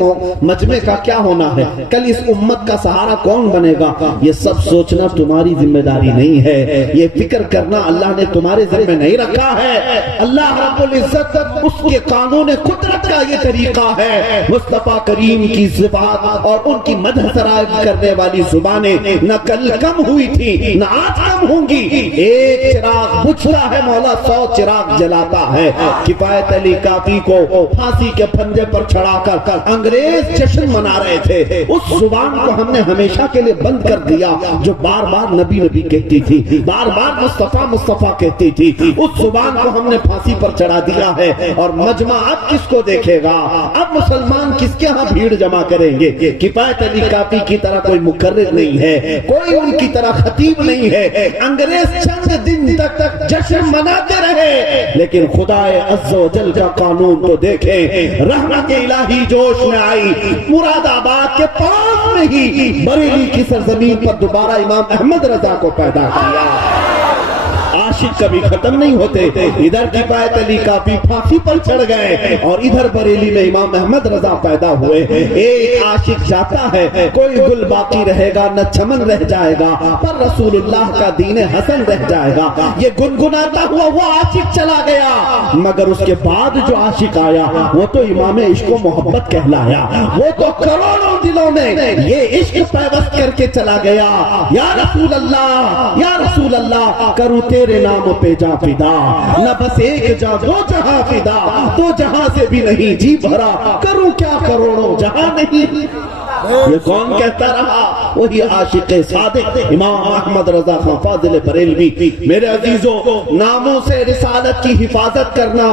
مجمع کا کیا ہونا ہے، کل اس امت کا سہارا کون بنے گا؟ یہ سب سوچنا تمہاری ذمہ داری نہیں ہے، یہ فکر کرنا اللہ نے تمہارے ذمہ نہیں رکھا ہے۔ اللہ رب العزت اس کے قانون قدرت کا یہ طریقہ ہے۔ مصطفیٰ کریم کی صفات اور ان کی مدح سرائی کرنے والی زبانیں نہ کل کم ہوئی تھی نہ آج کم ہوں گی۔ ایک چراغ بجھتا ہے، مولا 100 چراغ جلاتا ہے۔ کفایت علی کافی کو پھانسی کے پھندے پر چڑھا کر انگریز جشن منا رہے تھے۔ اس زبان کو ہم نے ہمیشہ کے لیے بند کر دیا جو بار بار نبی نبی کہتی تھی، بار بار مصطفیٰ مصطفیٰ کہتی تھی، اس زبان کو ہم نے پھانسی پر چڑھا دیا ہے۔ اور مجمع اب کس کو دیکھے گا؟ اب مسلمان کس کے ہاں بھیڑ جمع کریں گے؟ کفایت علی کافی کی طرح کوئی مقرر نہیں ہے، کوئی ان کی طرح خطیب نہیں ہے۔ انگریز چند دن تک جشن مناتے رہے، لیکن خدا عز و جل کا قانون تو دیکھیں، رحمت الہی جوش میں آئی۔ مراد آباد کے پاس میں ہی بریلی کی سرزمین پر دوبارہ امام احمد رضا کو پیدا کیا۔ عاشق کبھی ختم نہیں ہوتے، ادھر کفایت علی کافی پھانسی پر چڑھ گئے اور ادھر بریلی میں امام احمد رضا پیدا ہوئے۔ ایک عاشق جاتا ہے، کوئی گل باقی رہے گا نہ چمن رہ جائے گا، پر رسول اللہ کا دین حسن رہ جائے گا۔ یہ گنگناتا ہوا وہ عاشق چلا گیا، مگر اس کے بعد جو عاشق آیا وہ تو امام عشق و محبت کہلایا، وہ تو کروڑوں دلوں میں یہ عشق پیوست کر کے چلا گیا۔ یا رسول اللہ، یا رسول اللہ، کروں تیرے نام پہ جا فدا، نہ بس ایک جا دو جہاں فدا، دو جہاں سے بھی نہیں جی بھرا، کروں کیا کروڑوں جہاں نہیں۔ یہ کون کہتا رہا؟ وہی عاشق صادق امام احمد رضا خان فاضل بریلوی۔ میرے عزیزوں، ناموں سے رسالت کی حفاظت کرنا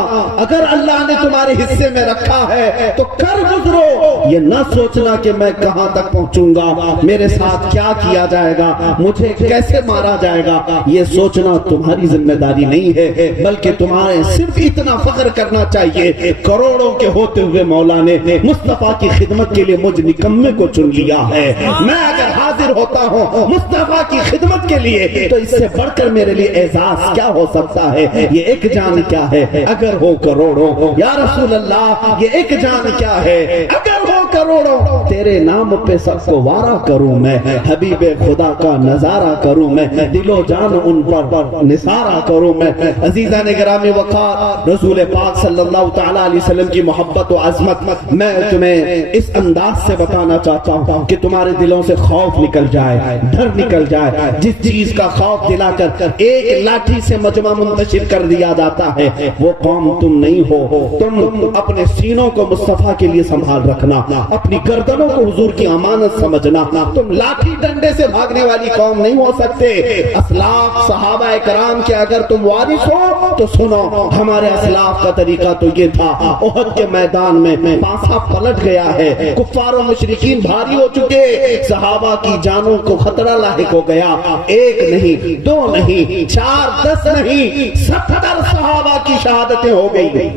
اگر اللہ نے تمہارے حصے میں رکھا ہے تو کر گزرو، یہ نہ سوچنا کہ میں کہاں تک پہنچوں گا، میرے ساتھ کیا کیا جائے گا، مجھے کیسے مارا جائے گا، یہ سوچنا تمہاری ذمہ داری نہیں ہے، بلکہ تمہارے صرف اتنا فخر کرنا چاہیے کروڑوں کے ہوتے ہوئے مولا نے مصطفیٰ کی خدمت کے لیے مجھ نکمے کو چن لیا ہے۔ میں اگر حاضر ہوتا ہوں مصطفیٰ کی خدمت کے لیے تو اس سے بڑھ کر میرے لیے اعزاز کیا ہو سکتا ہے؟ یہ ایک جان کیا ہے اگر ہو کروڑوں، یا رسول اللہ یہ ایک جان کیا ہے اگر ہو کروڑوں، تیرے نام پہ سب کو وارا کروں میں، حبیب خدا کا نظارہ کروں میں، دل و جان ان پر نثارہ کروں میں۔ عزیزان گرامی وقار، رسول پاک صلی اللہ تعالی علیہ وسلم کی محبت و عظمت میں تمہیں اس انداز سے بتانا چاہتا ہوں کہ تمہارے دلوں سے خوف نکل جائے، ڈر نکل جائے۔ جس چیز کا خوف دلا کر ایک لاٹھی سے مجمع منتشر کر دیا جاتا ہے وہ قوم تم نہیں ہو۔ تم اپنے سینوں کو مصطفیٰ کے لیے سنبھال رکھنا، اپنی گردنوں کو حضور کی امانت سمجھنا۔ تم لاٹھی ڈنڈے سے بھاگنے والی قوم نہیں ہو سکتے۔ اسلاف صحابہ کرام کے اگر تم وارث ہو تو سنو، ہمارے اسلاف کا طریقہ تو یہ تھا۔ احد کے میدان میں پانسا پلٹ گیا ہے، کفار و مشرکین بھاری ہو چکے، صحابہ کی جانوں کو خطرہ لاحق ہو گیا۔ ایک نہیں، دو نہیں، 4 10 نہیں، 70 صحابہ کی شہادتیں ہو گئی۔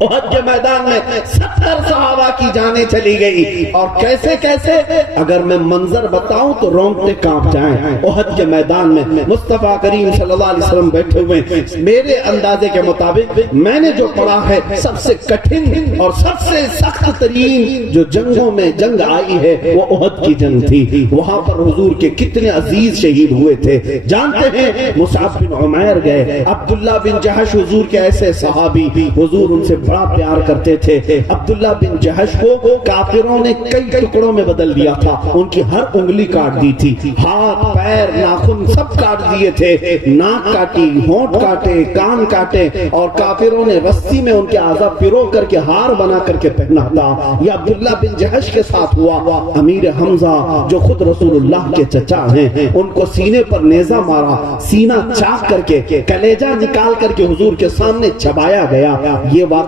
احد کے میدان میں 70 صحابہ کی جانیں چلی گئی، اور کیسے کیسے اگر میں منظر بتاؤں تو رونگٹے کانپ جائیں۔ احد کے میدان میں مصطفیٰ کریم صلی اللہ علیہ وسلم بیٹھے ہوئے، میرے اندازے کے مطابق میں نے جو پڑھا ہے سب سے کٹھن اور سب سے سخت ترین جو جنگوں میں جنگ آئی ہے وہ احد کی جنگ تھی۔ وہاں پر حضور کے کتنے عزیز شہید ہوئے تھے جانتے ہیں؟ مصعب بن عمیر گئے، عبداللہ بن جہش حضور کے ایسے صحابی، حضور ان سے بڑا پیار کرتے تھے۔ عبداللہ بن جہش کو کافروں نے کئی ٹکڑوں میں بدل دیا تھا، ان کی ہر انگلی کاٹ دی تھی، ہاتھ پیر ناخن سب کاٹ دیے تھے، ناک کاٹی، ہونٹ کاٹے، کان کاٹے، اور کافروں نے رسی میں ان کے اعضاء پرو کر کے ہار بنا کر کے پہنا تھا۔ یہ عبداللہ بن جہش کے ساتھ ہوا۔ امیر حمزہ جو خود رسول اللہ کے چچا ہیں، ان کو سینے پر نیزہ مارا، سینہ چاک کر کے کلیجہ نکال کر کے حضور کے سامنے چبایا گیا۔ یہ واقعات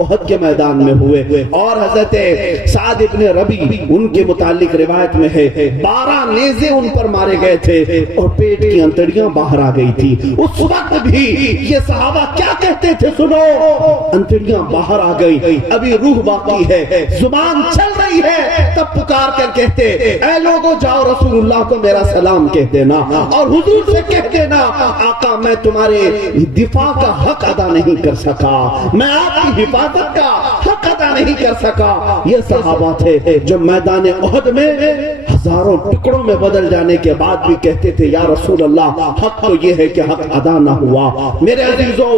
احد کے میدان میں ہوئے، اور حضرت سعد ابن ربی ان کے متعلق روایت میں ہے 12 نیزے ان پر مارے گئے تھے اور پیٹ کی انتڑیاں باہر آ گئی تھی۔ اس وقت بھی یہ صحابہ کیا کہتے تھے؟ سنو، انتڑیاں باہر آ گئی، ابھی روح باقی ہے، زبان چل رہی ہے، تب پکار کر کہتے اے لوگوں جاؤ رسول اللہ کو میرا سلام کہہ دینا اور حضور سے کہہ دینا آقا میں تمہارے دفاع کا حق ادا نہیں کر سکا، میں آپ کی حفاظت کا حق ادا نہیں کر سکا۔ یہ صحابہ تھے جو میدان احد میں ہزاروں ٹکڑوں میں بدل جانے کے بعد بھی کہتے تھے یا رسول اللہ حق تو یہ ہے کہ حق ادا نہ ہوا۔ میرے عزیزو،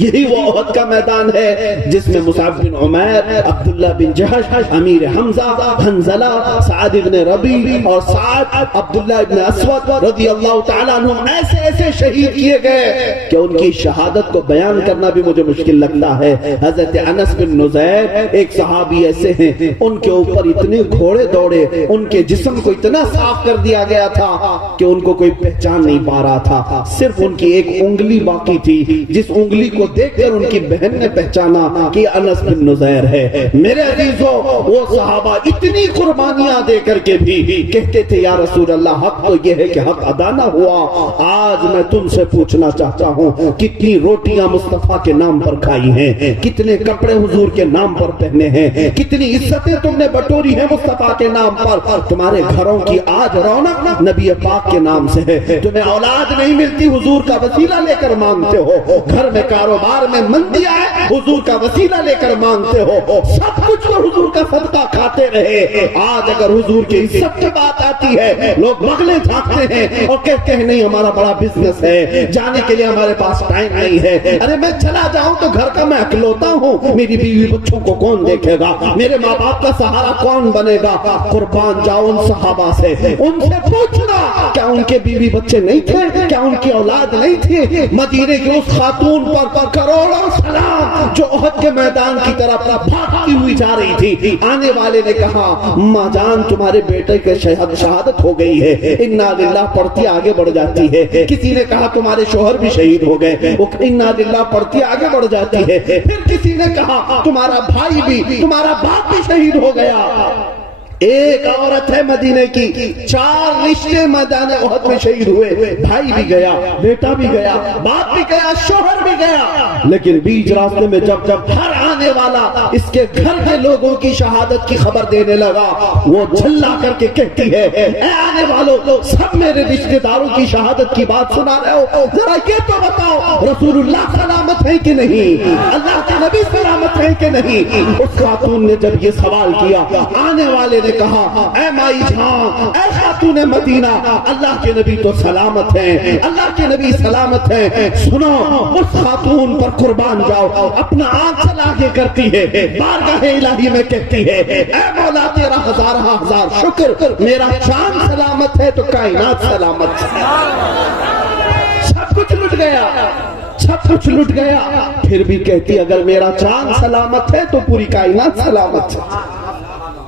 یہی وہ احد کا میدان ہے جس میں مصعب بن عمیر، عبداللہ بن جہش، امیر حمزہ، حنزلہ، سعد بن ربی اور سعد عبداللہ بن اسود رضی اللہ تعالیٰ عنہم ایسے ایسے شہید کیے گئے کہ ان کی شہادت کو بیان کرنا بھی مجھے مشکل لگتا ہے۔ حضرت انس بن نزیر ایک صحابی ایسے ہیں، ان کے اوپر اتنے گھوڑے دوڑے، ان کے جسم کو اتنا صاف کر دیا گیا تھا کہ ان کو کوئی پہچان نہیں پا رہا تھا، صرف ان کی ایک انگلی باقی تھی، جس انگلی کو دیکھ کر ان کی بہن نے پہچانا کہ انس بن نزیر ہے۔ میرے عزیزو، وہ صحابہ اتنی قربانیاں دے کر کے بھی کہتے تھے یا رسول اللہ حق تو یہ ہے کہ حق ادا نہ ہوا۔ آج میں تم سے پوچھنا چاہتا ہوں کتنی روٹیاں مصطفیٰ کے نام پر کھائی ہیں، کتنے کپڑے حضور کے نام پر پہنے ہیں، کتنی عزتیں تم نے بٹوری ہیں مصطفیٰ کے نام پر۔ تمہارے گھروں کی آج رونق نبی پاک کے نام سے ہے۔ تمہیں اولاد نہیں ملتی، حضور کا وسیلہ لے کر مانگتے ہو، گھر میں کاروبار میں مندی آئے، حضور کا وسیلہ لے کر مانگتے ہو، سب کچھ تو حضور کا صدقہ کھاتے رہے۔ آج اگر حضور کی عزت کی بات آتی ہے لوگ بغلیں جھانکتے ہیں اور کہتے ہیں نہیں ہمارا بڑا بزنس ہے، جانے کے لیے ہمارے پاس ٹائم نہیں ہے، ارے میں چلا جاؤں تو گھر کا میں اکلوتا ہوں، میری بیوی بچوں کو کون دیکھے گا، میرے ماں باپ کا سہارا کون بنے گا۔ قربان جاؤ ان صحابہ سے، ان سے پوچھنا کیا ان کے بیوی بچے نہیں تھے، کیا ان کی اولاد نہیں تھی؟ مدینے کی اس خاتون پر پر کروڑوں سلام جو احد کے میدان کی طرف بھاگتی ہوئی جا رہی تھی. آنے والے نے کہا اماں جان تمہارے بیٹے کے شہادت ہو گئی ہے, انا للہ پڑھتی آگے بڑھ جاتی ہے. کسی نے کہا تمہارے شوہر بھی شہید ہو گئے, وہ انا للہ پڑھتی آگے بڑھ جاتی ہے. پھر کسی نے کہا تمہارا بھائی بھی, تمہارا باپ بھی شہید ہو گیا. ایک عورت ہے مدینے کی, 4 رشتے میدان احد میں شہید ہوئے, بھائی بھی گیا, بیٹا بھی گیا, باپ بھی گیا, شوہر بھی گیا. لیکن بیچ راستے میں جب ہر آنے والا اس کے گھر کے لوگوں کی شہادت کی خبر دینے لگا, وہ جھلا کر کے کہتی ہے اے آنے والوں, سب میرے رشتے داروں کی شہادت کی بات سنا رہے ہو, ذرا یہ تو بتاؤ رسول اللہ سلامت ہے کہ نہیں, اللہ کے نبی سلامت ہے کہ نہیں. اس خاتون نے جب یہ سوال کیا, آنے والے نے کہا اے مائی جان, اے خاتون مدینہ, اللہ کے نبی تو سلامت ہیں, اللہ کے نبی سلامت ہیں. سنو, اس خاتون پر قربان جاؤ. اپنا آنکھ سے آگے کرتی ہے, بارگاہ الہی میں کہتی ہے اے مولا تیرا ہزار شکر, میرا چاند سلامت ہے تو کائنات سلامت ہے. سب کچھ لٹ گیا, سب کچھ لٹ گیا. پھر بھی کہتی اگر میرا چاند سلامت ہے تو پوری کائنات سلامت ہے.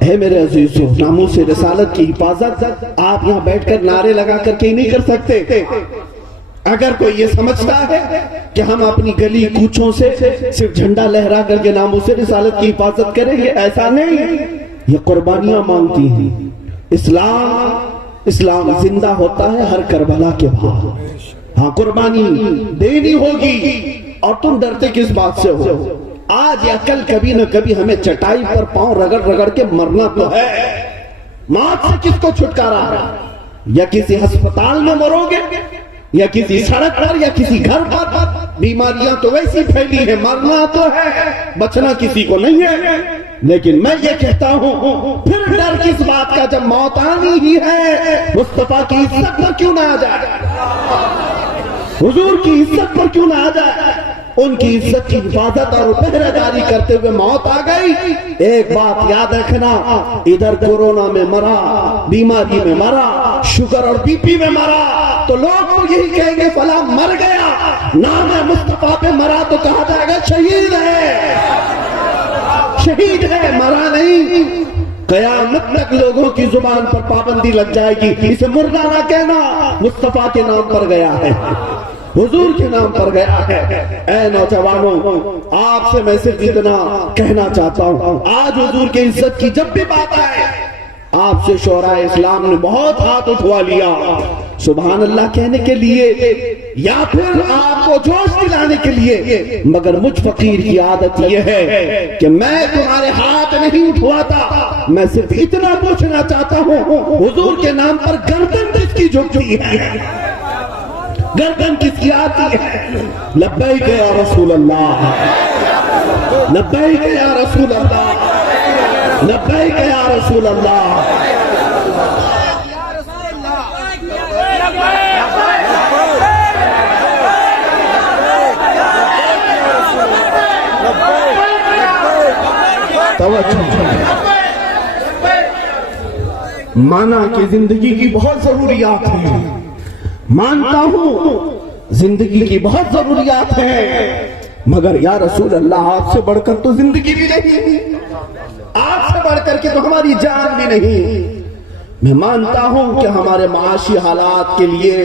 اے میرے عزیزو, ناموس رسالت کی حفاظت آپ یہاں بیٹھ کر نعرے لگا کر کے نہیں کر سکتے. اگر کوئی یہ سمجھتا ہے کہ ہم اپنی گلی کوچوں سے صرف جھنڈا لہرا کر کے ناموس رسالت کی حفاظت کریں گے, ایسا نہیں. یہ قربانیاں مانگتی ہیں. اسلام زندہ ہوتا ہے ہر کربلا کے بعد. ہاں قربانی دینی ہوگی, اور تم ڈرتے کس بات سے ہو؟ آج یا کل کبھی نہ کبھی ہمیں چٹائی پر پاؤں رگڑ کے مرنا تو ہے. موت سے کس کو چھٹکارا ہے؟ یا کسی ہسپتال میں مرو گے, یا کسی سڑک پر, یا کسی گھر پر. بیماریاں تو ویسی پھیلی ہیں, مرنا تو ہے, بچنا کسی کو نہیں ہے. لیکن میں یہ کہتا ہوں پھر ڈر کس بات کا جب موت آنی ہی ہے. مصطفیٰ کی عزت پر کیوں نہ آ جائے, حضور کی عزت پر کیوں نہ آ جائے. ان کی عزت کی حفاظت اور پہرہ داری کرتے ہوئے موت آ گئی. ایک بات یاد رکھنا, ادھر کورونا میں مرا, بیماری میں مرا, شوگر اور بی پی میں مرا, تو لوگ تو یہی کہیں گے فلاں مر گیا. نام مصطفیٰ پہ مرا تو کہا جائے گا شہید ہے, شہید ہے, مرا نہیں. قیامت تک لوگوں کی زبان پر پابندی لگ جائے گی, اسے مردہ نہ کہنا, مصطفیٰ کے نام پر گیا ہے, حضور کے نام پر گیا ہے. اے نوجوانوں, آپ سے میں صرف اتنا کہنا چاہتا ہوں, آج حضور کے عزت کی جب بھی بات آئے, آپ سے شعراء اسلام نے بہت ہاتھ اٹھوا لیا سبحان اللہ کہنے کے لیے یا پھر آپ کو جوش دلانے کے لیے, مگر مجھ فقیر کی عادت یہ ہے کہ میں تمہارے ہاتھ نہیں اٹھواتا. میں صرف اتنا پوچھنا چاہتا ہوں, حضور کے نام پر گردن کس کی جھکتی ہے, گردن کس کی آتی ہے؟ لبیک یا رسول اللہ, لبیک یا رسول اللہ, لبیک یا رسول اللہ. مانا کہ زندگی کی بہت ضروریات ہیں, مانتا ہوں زندگی کی بہت ضروریات ہیں, مگر یا رسول اللہ آپ سے بڑھ کر تو زندگی بھی نہیں, آپ سے بڑھ کر کے تو ہماری جان بھی نہیں. میں مانتا ہوں کہ ہمارے معاشی حالات کے لیے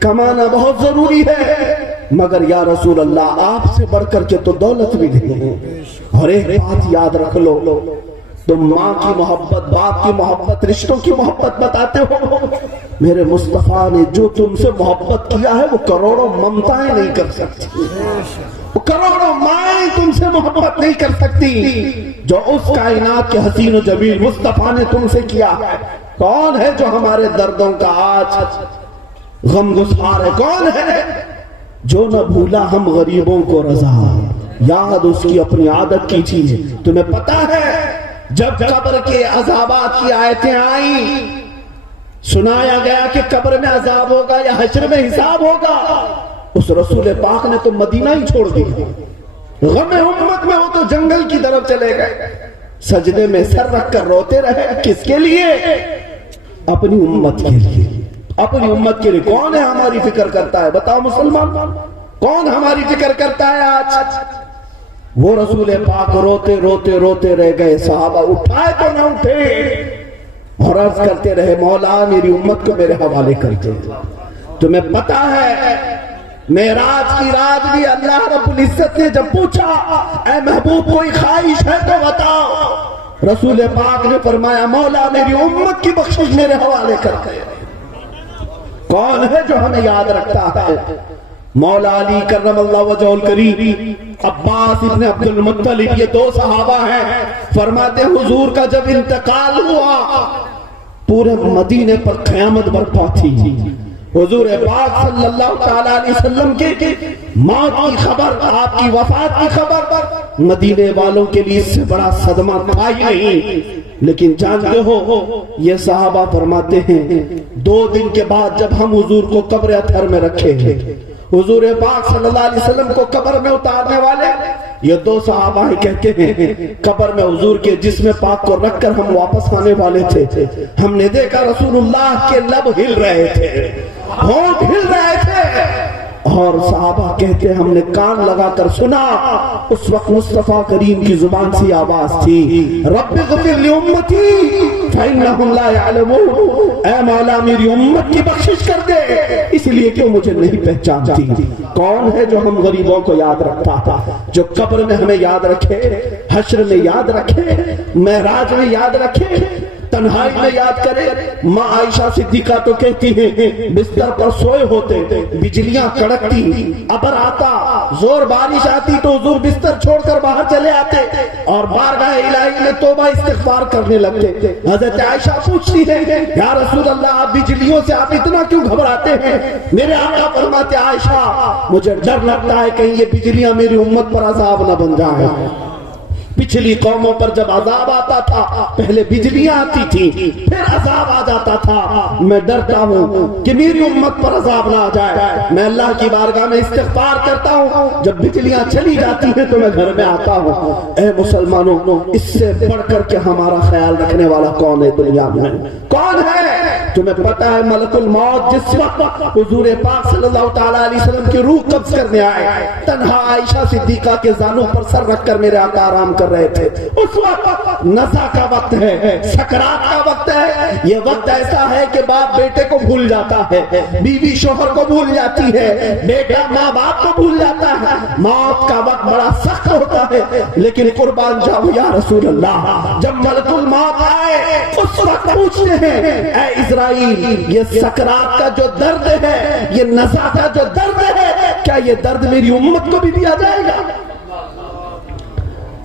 کمانا بہت ضروری ہے, مگر یا رسول اللہ آپ سے بڑھ کر کے تو دولت بھی نہیں. اور ایک بات یاد رکھ لو, تم ماں کی محبت, باپ کی محبت, رشتوں کی محبت بتاتے ہو, میرے مصطفیٰ نے جو تم سے محبت کیا ہے وہ کروڑوں ممتائیں نہیں کر سکتی, وہ کروڑوں مائیں تم سے محبت نہیں کر سکتی جو اس کائنات کے حسین و جمیل مصطفیٰ نے تم سے کیا ہے. کون ہے جو ہمارے دردوں کا آج غم گسار ہے, کون ہے جو نہ بھولا ہم غریبوں کو رضا, یاد اس کی اپنی عادت کی چیز. تمہیں پتا ہے جب قبر کے عذابات کی آیتیں آئیں, سنایا گیا کہ قبر میں عذاب ہوگا یا حشر میں حساب ہوگا, اس رسول پاک نے تو مدینہ ہی چھوڑ دیا. غم امت میں ہو تو جنگل کی طرف چلے گئے, سجدے میں سر رکھ کر روتے رہے. کس کے لیے؟ اپنی امت کے لیے, اپنی امت کے لیے. کون ہے ہماری فکر کرتا ہے بتاؤ مسلمان؟ کون ہماری فکر کرتا ہے آج؟ وہ رسول پاک روتے روتے روتے رہ گئے، صحابہ اٹھائے تو نہ اٹھے، اور عرض کرتے رہے مولا میری امت کو میرے حوالے کر دے۔ تمہیں پتا ہے معراج کی رات بھی اللہ رب العزت نے جب پوچھا اے محبوب کوئی خواہش ہے تو بتاؤ، رسول پاک نے فرمایا مولا میری امت کی بخشش میرے حوالے کر دے۔ کون ہے جو ہمیں یاد رکھتا ہے؟ مولا علی کرم اللہ وجہہ الکریم، عباس ابن عبد المطلب، یہ دو صحابہ ہیں۔ فرماتے حضور کا جب انتقال ہوا پورے مدینے پر قیامت برپا تھی۔ حضور پاک صلی اللہ تعالیٰ علیہ وسلم کے موت کی خبر، آپ کی وفات کی خبر مدینے والوں کے لیے اس سے بڑا صدمہ تھا ہی نہیں۔ لیکن جانتے ہو یہ صحابہ فرماتے ہیں 2 دن کے بعد جب ہم حضور کو قبر اطہر میں رکھے ہیں، حضور پاک صلی اللہ علیہ وسلم کو قبر میں اتارنے والے یہ 2 صحابہ ہی کہتے ہیں قبر میں حضور کے جسم پاک کو رکھ کر ہم واپس آنے والے تھے، ہم نے دیکھا رسول اللہ کے لب ہل رہے تھے، ہونٹ ہل رہے تھے، اور صحابہ کہتے ہم نے کان لگا کر سنا۔ اس وقت مصطفیٰ کریم کی زبان سے آواز تھی رب اغفر لامتی فانہم لا یعلمون، اے مولا میری امت کی بخشش کر دے اس لیے کہ مجھے نہیں پہچانتی۔ کون ہے جو ہم غریبوں کو یاد رکھتا تھا، جو قبر میں ہمیں یاد رکھے، حشر میں یاد رکھے، معراج میں یاد رکھے، تنہائی میں یاد کرے؟ ماں عائشہ صدیقہ تو کہتی ہیں بستر پر سوئے ہوتے، بجلیاں کڑکتی، ابر آتا، زور بارش آتی تو حضور بستر چھوڑ کر باہر چلے آتے اور بارگاہ الہی میں توبہ استغفار کرنے لگتے۔ حضرت عائشہ پوچھتی ہے یا رسول اللہ بجلیوں سے آپ اتنا کیوں گھبراتے ہیں؟ میرے آقا فرماتے عائشہ مجھے ڈر لگتا ہے کہیں یہ بجلیاں میری امت پر عذاب نہ بن جائیں۔ پچھلی قوموں پر جب عذاب آتا تھا پہلے بجلیاں آتی تھی پھر عذاب آ جاتا تھا، میں ڈرتا ہوں کہ میری امت پر عذاب نہ آ جائے۔ میں اللہ کی بارگاہ میں استغفار کرتا ہوں، جب بجلیاں چلی جاتی ہیں تو میں گھر میں آتا ہوں۔ اے مسلمانوں اس سے بڑھ کر کے ہمارا خیال رکھنے والا کون ہے دنیا میں؟ کون ہے؟ تمہیں پتا ہے ملک الموت جس وقت حضور پاک صلی اللہ تعالیٰ علیہ وسلم کی روح قبض کرنے آئے، تنہا عائشہ صدیقہ کے زانوں پر سر رکھ کر میرے آقا آرام کر رہے تھے۔ اس وقت نزع کا وقت ہے، سکرات کا وقت ہے۔ یہ وقت ایسا ہے کہ باپ بیٹے کو بھول جاتا ہے، بیوی شوہر کو بھول جاتی ہے، بیٹا ماں باپ کو بھول جاتا ہے۔ موت کا وقت بڑا سخت ہوتا ہے، لیکن قربان جاؤ یا رسول اللہ جب ملک الموت آئے اس وقت پوچھتے ہیں اے اسرائیل یہ سکرات کا جو درد ہے، یہ نزع کا جو درد ہے، کیا یہ درد میری امت کو بھی دیا جائے گا؟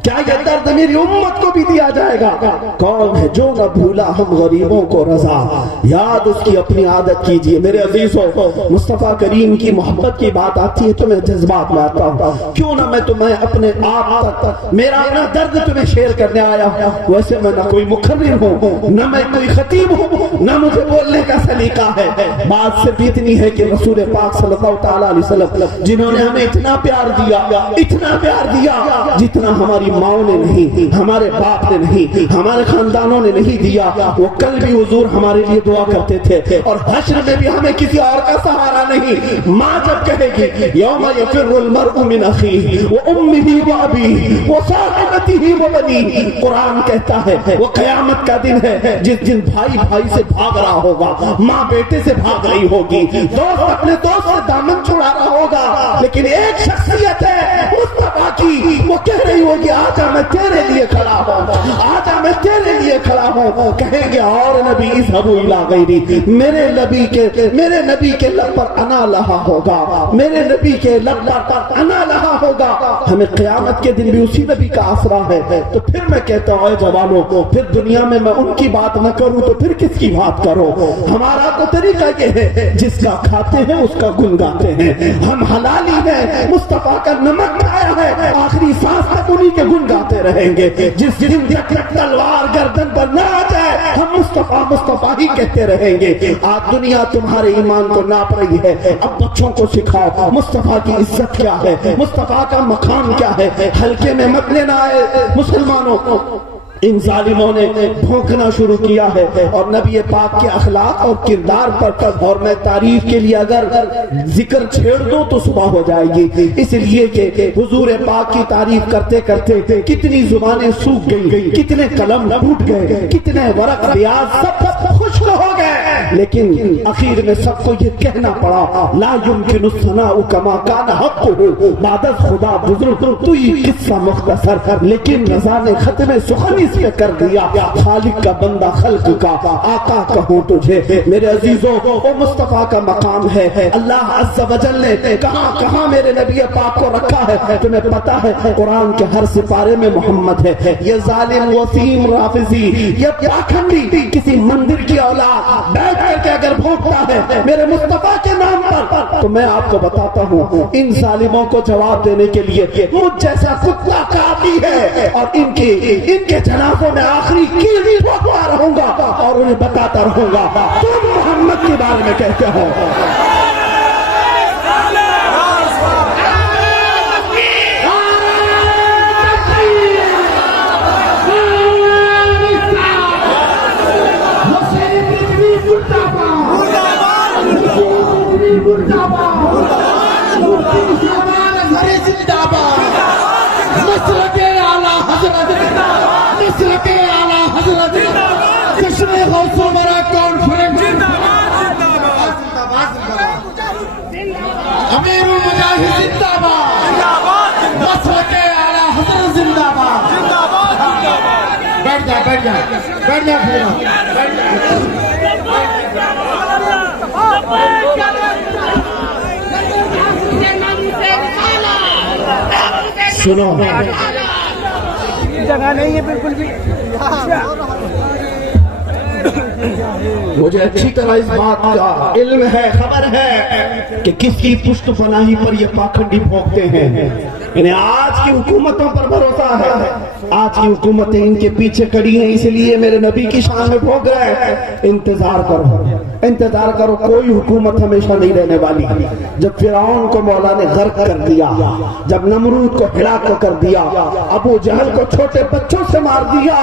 کیا یہ درد میری امت کو بھی دیا جائے گا؟ کون ہے جو نہ بھولا ہم غریبوں کو رضا، یاد اس کی اپنی عادت کیجئے۔ میرے عزیزوں مصطفیٰ کریم کی محبت کی بات آتی ہے تو میں جذبات میں آتا ہوں، کیوں نہ میں تمہیں اپنے آپ تک میرا اپنا درد تمہیں شیئر کرنے آیا ہوں۔ ویسے میں نہ کوئی مقرر ہوں، نہ میں کوئی خطیب ہوں، نہ مجھے بولنے کا سلیقہ ہے، بات صرف اتنی ہے کہ رسول پاک صلی اللہ تعالیٰ علیہ وسلم جنہوں نے ہمیں اتنا پیار دیا، اتنا پیار دیا جتنا ہماری ماؤں نے نہیں، ہمارے باپ نے نہیں، ہمارے خاندانوں نے نہیں دیا، وہ کل بھی حضور ہمارے لیے دعا کرتے تھے اور حشر میں بھی ہمیں کسی اور کا سہارا نہیں۔ ماں جب کہے گی یوم یفر المرء من اخیہ وامہ وابیہ وصاحبتہ وبنیہ، قرآن کہتا ہے وہ قیامت کا دن ہے جس دن بھائی بھائی سے بھاگ رہا ہوگا، ماں بیٹے سے بھاگ رہی ہوگی، دوست اپنے دوست سے دامن چھڑا رہا ہوگا، لیکن ایک شخصیت ہے مصطفیٰ کی، وہ کہہ رہی ہوگی آجا میں تیرے لیے کھڑا ہوں، آجا میں تیرے لیے کھڑا ہوں۔ کہیں گے اور نبی اذهبوا الی غیری، میرے نبی کے لب پر انا لہا ہوگا، میرے نبی کے لب پر انا لہا ہوگا۔ ہمیں قیامت کے دن بھی اسی نبی کا آسرا ہے۔ تو پھر میں کہتا ہوں اے جوانوں، پھر دنیا میں میں ان کی بات نہ کروں تو پھر کس کی بات کرو؟ ہمارا تو طریقہ یہ ہے جس کا کھاتے ہیں اس کا گن گاتے ہیں، ہم حلالی ہیں، مصطفیٰ کا نمک کھایا ہے، آخری سانس تک انہی کے گن گاتے رہیں گے۔ جس دن تک تلوار گردن پر نہ آ جائے ہم مصطفیٰ مصطفیٰ ہی کہتے رہیں گے۔ آج دنیا تمہارے ایمان کو ناپ رہی ہے، اب بچوں کو سکھاؤ مصطفیٰ کی عزت کیا ہے، مصطفیٰ کا مقام کیا ہے، ہلکے میں مت لینا ہے مسلمانوں کو۔ ان ظالموں نے بھونکنا شروع کیا ہے اور نبی پاک کے اخلاق اور کردار پر، اور میں تعریف کے لیے اگر ذکر چھیڑ دوں تو صبح ہو جائے گی، اس لیے کہ حضور پاک کی تعریف کرتے کرتے کتنی زبانیں سوکھ گئی، کتنے قلم ٹوٹ گئے، کتنے ورق بیاض سب خشک ہو گئے، لیکن اخیر میں سب کو یہ کہنا پڑا لا يمكن الثناء كما كان حقه بعد خدا بزرگ تو یہ قصہ مختصر، لیکن رضا نے ختم سخن اس پہ کر دیا، خالق کا بندہ خلق کا آقا کہوں تجھے میرے عزیزوں، وہ مصطفیٰ کا مقام ہے، اللہ عز و جل نے کہاں کہاں میرے نبی پاک کو رکھا ہے، تمہیں پتا ہے قرآن کے ہر سپارے میں محمد ہے۔ یہ ظالم وسیم رافضی، یہ پاکھنڈی کسی مندر کی اولاد بیٹھ کر کے اگر بھونکتا ہے میرے مصطفیٰ کے نام پر، تو میں آپ کو بتاتا ہوں ان ظالموں کو جواب دینے کے لیے مجھ جیسا کتا کافی ہے، اور ان کے جنازوں میں آخری کیڑی ٹھوکتا رہوں گا اور انہیں بتاتا رہوں گا تم محمد کے بارے میں کہتے ہو۔ امیر المجاہد زندہ باد، مسلک اعلیٰ حضرت زندہ باد۔ بیٹھ جا بیٹھ جا بیٹھ جا سنو جگہ نہیں ہے بالکل بھی۔ مجھے اچھی طرح اس بات کا علم ہے، خبر ہے کہ کس کی پشت پناہی پر یہ پاکھنڈی بھونکتے ہیں۔ انہیں آج کی حکومتوں پر بھروسہ ہے، آج کی حکومتیں ان کے پیچھے کڑی ہیں، اس لیے میرے نبی کی شان میں بھونک رہے ہیں۔ انتظار کرو انتظار کرو، کوئی حکومت ہمیشہ نہیں رہنے والی۔ جب فرعون کو مولا نے غرق کر دیا، جب نمرود کو ہلاک کر دیا، ابو جہل کو چھوٹے بچوں سے مار دیا،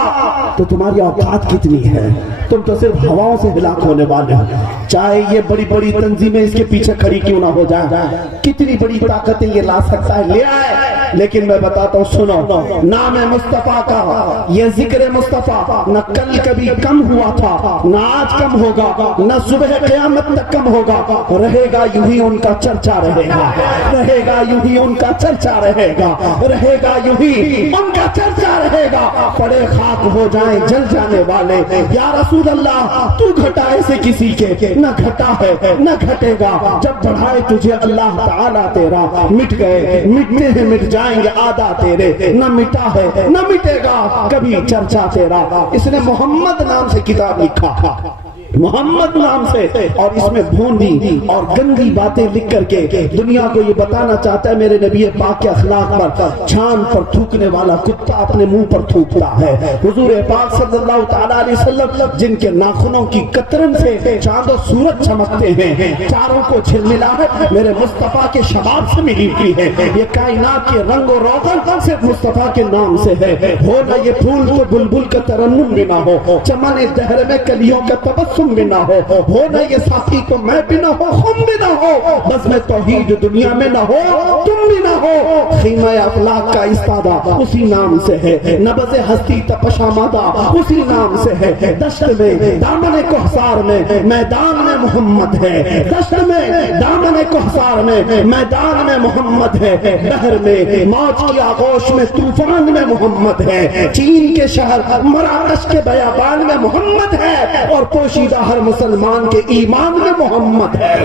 تو تمہاری اوقات کتنی ہے؟ تم تو صرف ہواؤں سے ہلاک ہونے والے ہو، چاہے یہ بڑی بڑی تنظیمیں اس کے پیچھے کھڑی کیوں نہ ہو جائے، کتنی بڑی طاقتیں یہ لا سکتا ہے، لے آئے۔ لیکن میں بتاتا ہوں، سنو، نام مصطفیٰ کا یہ ذکر مصطفیٰ نہ کل کبھی کم ہوا تھا، نہ آج کم ہوگا، نہ صبح قیامت تک کم ہوگا، رہے گا یوں ہی ان کا چرچا رہے گا، رہے گا یوں ہی ان کا چرچا رہے گا، رہے گا یوں ہی ان کا چرچا رہے گا۔ پڑے خاک ہو جائیں جل جانے والے، یا رسول اللہ تو گھٹائے سے کسی کے نہ گھٹا ہے نہ گھٹے گا، جب بڑھائے تجھے اللہ تعالیٰ تیرا، مٹ گئے مٹنے ہیں مٹ جائیں گے آدھا تیرے، نہ مٹا ہے نہ مٹے گا کبھی چرچا تیرا۔ اس نے محمد نام سے کتاب لکھا، محمد نام سے، اور اس میں بھوندی اور گندی باتیں لکھ کر کے دنیا کو یہ بتانا چاہتا ہے میرے نبی پاک کے اخلاق پر چھان پر تھوکنے والا کتا اپنے منہ پر تھوکتا ہے۔ حضور پاک صلی اللہ تعالیٰ علیہ وسلم جن کے ناخنوں کی قطرن سے چاند و سورج چمکتے ہیں، چاروں کو جھلملاہٹ میرے مصطفیٰ کے شباب سے ملی ہوئی ہے۔ یہ کائنات کے رنگ و روغن صرف مصطفیٰ کے نام سے ہے۔ ہو نہ یہ پھول تو بلبل کا ترنم بھی نہ ہو، چمن دہر میں کلیوں کا تبسم بھی نہ ہو نہ یہ ساقی تو میں بھی نہ ہو، خم بھی نہ ہو، بس میں توحید دنیا میں نہ ہو، تم بھی نہ ہو۔ خیمہ افلاک کا استادہ اسی نام سے ہے، نبض ہستی تپشامادہ اسی نام سے ہے۔ دشت میں دامن کوہسار میں میدان میں محمد ہے، دشت میں دامن کوہسار میں میدان میں محمد ہے، بحر میں موج کی آغوش میں طوفان میں محمد ہے، چین کے شہر مراکش کے بیابان میں محمد ہے، اور پوشیدہ ہر مسلمان کے ایمان میں محمد ہے۔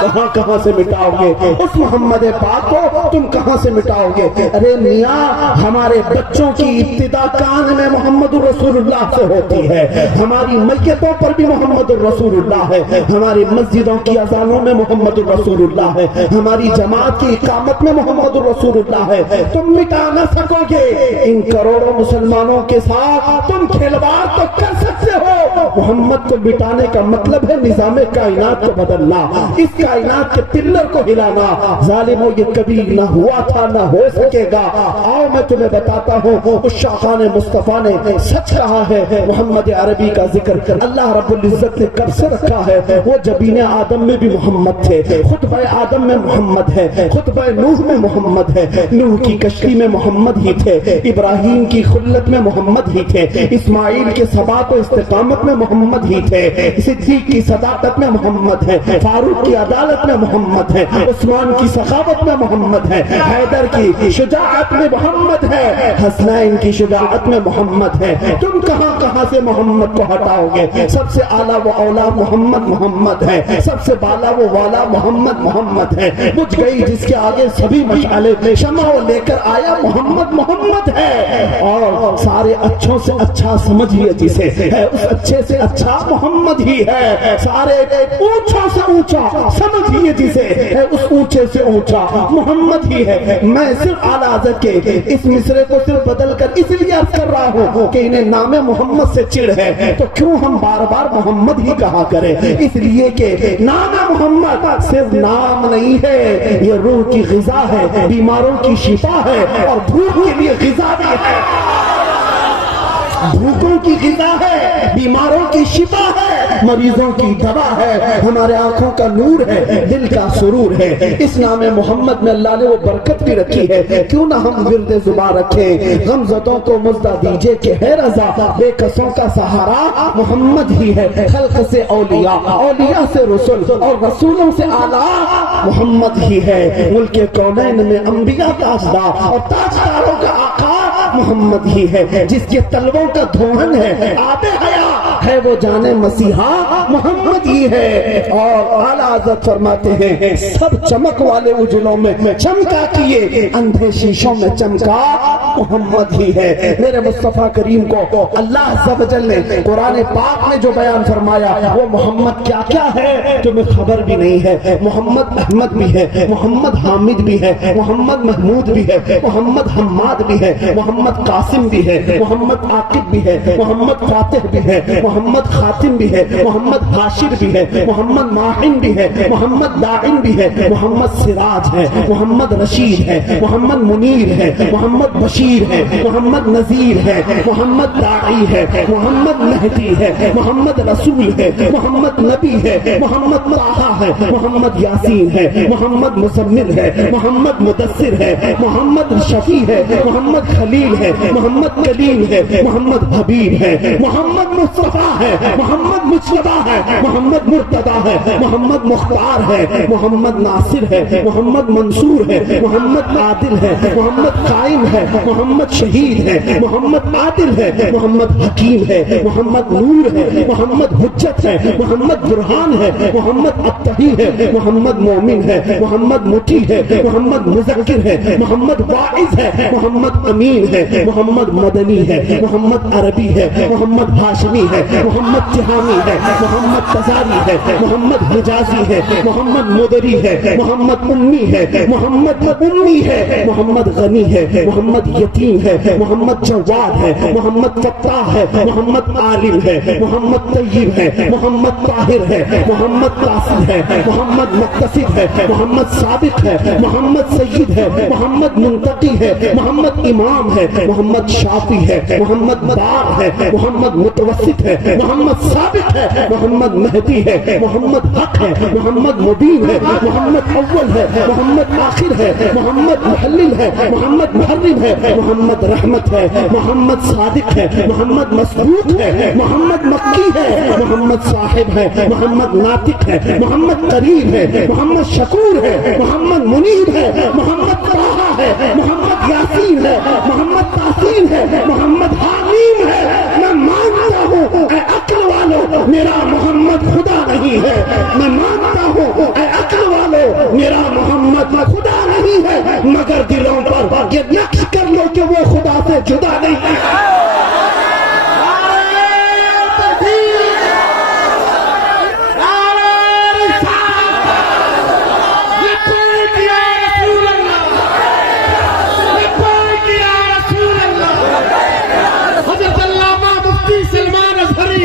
کہاں کہاں سے مٹاؤ گے اس محمد پاک کو، تم کہاں سے مٹاؤ گے؟ ارے میاں، ہمارے بچوں کی ابتدا کان میں محمد الرسول اللہ سے ہوتی ہے، ہماری میتوں پر بھی محمد الرسول اللہ ہے، ہماری مسجدوں کی اذانوں میں محمد الرسول اللہ ہے، ہماری جماعت کی اقامت میں محمد الرسول اللہ ہے۔ تم مٹا نہ سکو گے ان کروڑوں مسلمانوں کے ساتھ، تم کھلواڑ تو کر سکتے ہو محمد کو مٹانے کا مطلب ہے نظام کائنات کو بدلنا، اس کائنات کے پلر کو ہلانا۔ ظالموں یہ کبھی نہ ہوا تھا نہ ہو سکے گا۔ آؤ میں تمہیں بتاتا ہوں، اس شاہان مصطفیٰ نے سچ کہا ہے۔ محمد عربی کا ذکر اللہ رب العزت نے کب سے رکھا ہے؟ وہ جبین آدم میں بھی محمد تھے، خطبہ آدم میں محمد ہے، خطبہ نوح میں محمد ہے، نوح کی کشتی میں محمد ہی تھے، ابراہیم کی خلت میں محمد ہی تھے، اسماعیل کے ثبات و استقامت میں محمد ہی تھے، صدیق کی صداقت میں محمد ہے، فاروق کی عدالت میں محمد ہے، عثمان کی سخاوت میں محمد ہے، حیدر کی شجاعت میں محمد ہے، حسنین کی شجاعت میں محمد ہے۔ تم کہاں کہاں سے محمد کو ہٹاؤ گے؟ سب سے اعلیٰ و اولا محمد محمد ہے، سب سے بالا و والا محمد محمد ہے۔ بجھ گئی جس کے آگے سبھی مشعلیں، شمع وہ لے کر آیا محمد محمد ہے۔ اور سارے اچھوں سے اچھا سمجھیے جسے ہے، اس اچھے سے اچھا محمد ہی ہے۔ سارے اونچا سے اونچا سمجھیے جسے ہے، اس اونچے سے اونچا محمد ہی ہے۔ میں صرف اعلیٰ حضرت کے اس مصرے کو صرف بدل کر اس لیے عرض کر رہا ہوں کہ انہیں نام محمد سے چڑ ہے، تو کیوں ہم بار بار محمد ہی کہا کریں؟ اس لیے کہ نام محمد صرف نام نہیں ہے، یہ روح کی غذا ہے، بیماروں کی شفا ہے، اور بھوک کے لیے غذا بھی ہے، بھوکوں کی غذا ہے، بیماروں کی شفا ہے، مریضوں کی دوا ہے، ہمارے آنکھوں کا نور ہے، دل کا سرور ہے۔ اس نام محمد میں اللہ نے وہ برکت بھی رکھی ہے، کیوں نہ ہم ورد زبان رکھیں؟ غمزدوں کو مزدہ دیجئے کہ ہے رضا، بے کسوں کا سہارا محمد ہی ہے۔ خلق سے اولیاء، اولیاء سے رسول، اور رسولوں سے اعلیٰ محمد ہی ہے۔ ملک کونین میں انبیاء تاجدار، اور تاجداروں کا آقا محمد ہی ہے۔ جس کے تلووں کا دھوہن ہے، آب حیا ہے، وہ جانے مسیحا محمد ہی ہے۔ اور اعلیٰ حضرت فرماتے ہیں، سب چمک والے اجلوں میں چمکا کیے، اندھے شیشوں میں چمکا محمد ہی ہے۔ میرے مصطفیٰ کریم کو اللہ عز و جل نے قرآن پاک میں جو بیان فرمایا، وہ محمد کیا کیا ہے تمہیں خبر بھی نہیں ہے۔ محمد احمد بھی ہے، محمد حامد بھی ہے، محمد محمود بھی ہے، محمد حماد بھی ہے، محمد قاسم بھی ہے، محمد عاقب بھی ہے، محمد فاتح بھی ہے، محمد خاتم بھی ہے، محمد حاشر بھی ہے، محمد ماہن بھی ہے، محمد داعن بھی ہے، محمد سراج ہے، محمد رشید ہے، محمد منیر ہے، محمد بشیر ہے، محمد نذیر ہے، محمد داعی ہے، محمد مہدی ہے، محمد رسول ہے، محمد نبی ہے، محمد طٰہٰ ہے، محمد یاسین ہے، محمد مزمل ہے، محمد مدثر ہے، محمد شفیع ہے، محمد خلیل ہے، محمد کلیم ہے، محمد حبیب ہے، محمد مصطفیٰ ہے، محمد مجتبیٰ ہے، محمد مرتضیٰ ہے، محمد مختار ہے، محمد ناصر ہے، محمد منصور ہے، محمد عادل ہے، محمد قائم ہے، محمد شہید ہے، محمد عادل ہے، محمد حکیم ہے، محمد نور ہے، محمد حجت ہے، محمد برہان ہے، محمد اتقی ہے، محمد مومن ہے، محمد مطیع ہے، محمد مذکر ہے، محمد واعظ ہے، محمد امین ہے، محمد مدنی ہے، محمد عربی ہے، محمد ہاشمی ہے، محمد تہامی ہے، محمد تزاری ہے، محمد حجازی ہے، محمد مدری ہے، محمد امی ہے، محمد امی ہے، محمد غنی ہے، محمد یتیم ہے، محمد جواد ہے، محمد فتاح ہے، محمد عالم ہے، محمد طیب ہے، محمد طاہر ہے، محمد قاصد ہے، محمد مقتصد ہے، محمد صادق ہے، محمد سید ہے، محمد منتقی ہے، محمد امام ہے، محمد شافی ہے، محمد بار ہے، محمد متوسط ہے، محمد ثابت ہے، محمد مہدی ہے، محمد حق ہے، محمد مبین ہے، محمد اول ہے، محمد آخر ہے، محمد محلل ہے، محمد محرم ہے، محمد رحمت ہے، محمد صادق ہے، محمد مصدوق ہے، محمد مکی ہے، محمد صاحب ہے، محمد ناطق ہے، محمد قریب ہے، محمد شکور ہے، محمد منیب ہے، محمد طٰہٰ ہے، محمد یاسین ہے، محمد تاسین ہے، محمد حامیم ہے۔ میں مانتا ہوں اے عقل والو میرا محمد خدا نہیں ہے، میں مانتا ہوں اے عقل والو میرا محمد خدا نہیں ہے، مگر دلوں پر یہ نقش کر لو کہ وہ خدا سے جدا نہیں ہے۔ حضرت علامہ مفتی سلمان اظہری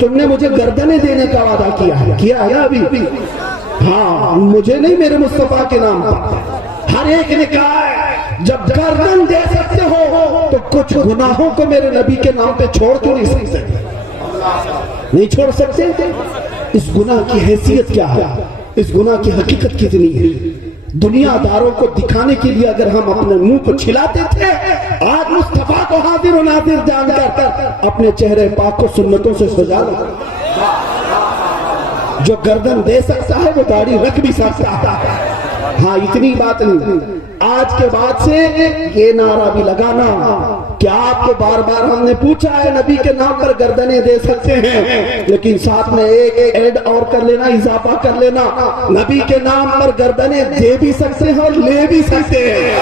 تم نے مجھے گردنیں دینے کا وعدہ کیا ہے ابھی؟ ہاں، مجھے نہیں، میرے مصطفیٰ کے نام پر ہر ایک نے کہا ہے جب گردن دے سکتے ہو تو کچھ گناہوں کو میرے نبی کے نام پہ چھوڑ کیوں نہیں سکتے؟ نہیں چھوڑ سکتے؟ اس گناہ کی حیثیت کیا ہے؟ اس گناہ کی حقیقت کتنی ہے؟ دنیا داروں کو دکھانے کے لیے اگر ہم اپنے منہ کو چھلاتے تھے، آج مصطفیٰ کو حاضر و ناظر جان کر اپنے چہرے پاک کو سنتوں سے سجا لو۔ جو گردن دے سکتا ہے وہ داڑھی رکھ بھی سکتا ہے۔ ہاں، اتنی بات نہیں، آج کے بعد سے یہ نعرہ بھی لگانا کہ آپ کو بار بار ہم نے پوچھا ہے نبی کے نام پر گردنیں دے سکتے ہیں، لیکن ساتھ میں ایک ایڈ اور کر لینا، اضافہ کر لینا، نبی کے نام پر گردنیں دے بھی سکتے ہیں اور لے بھی سکتے ہیں۔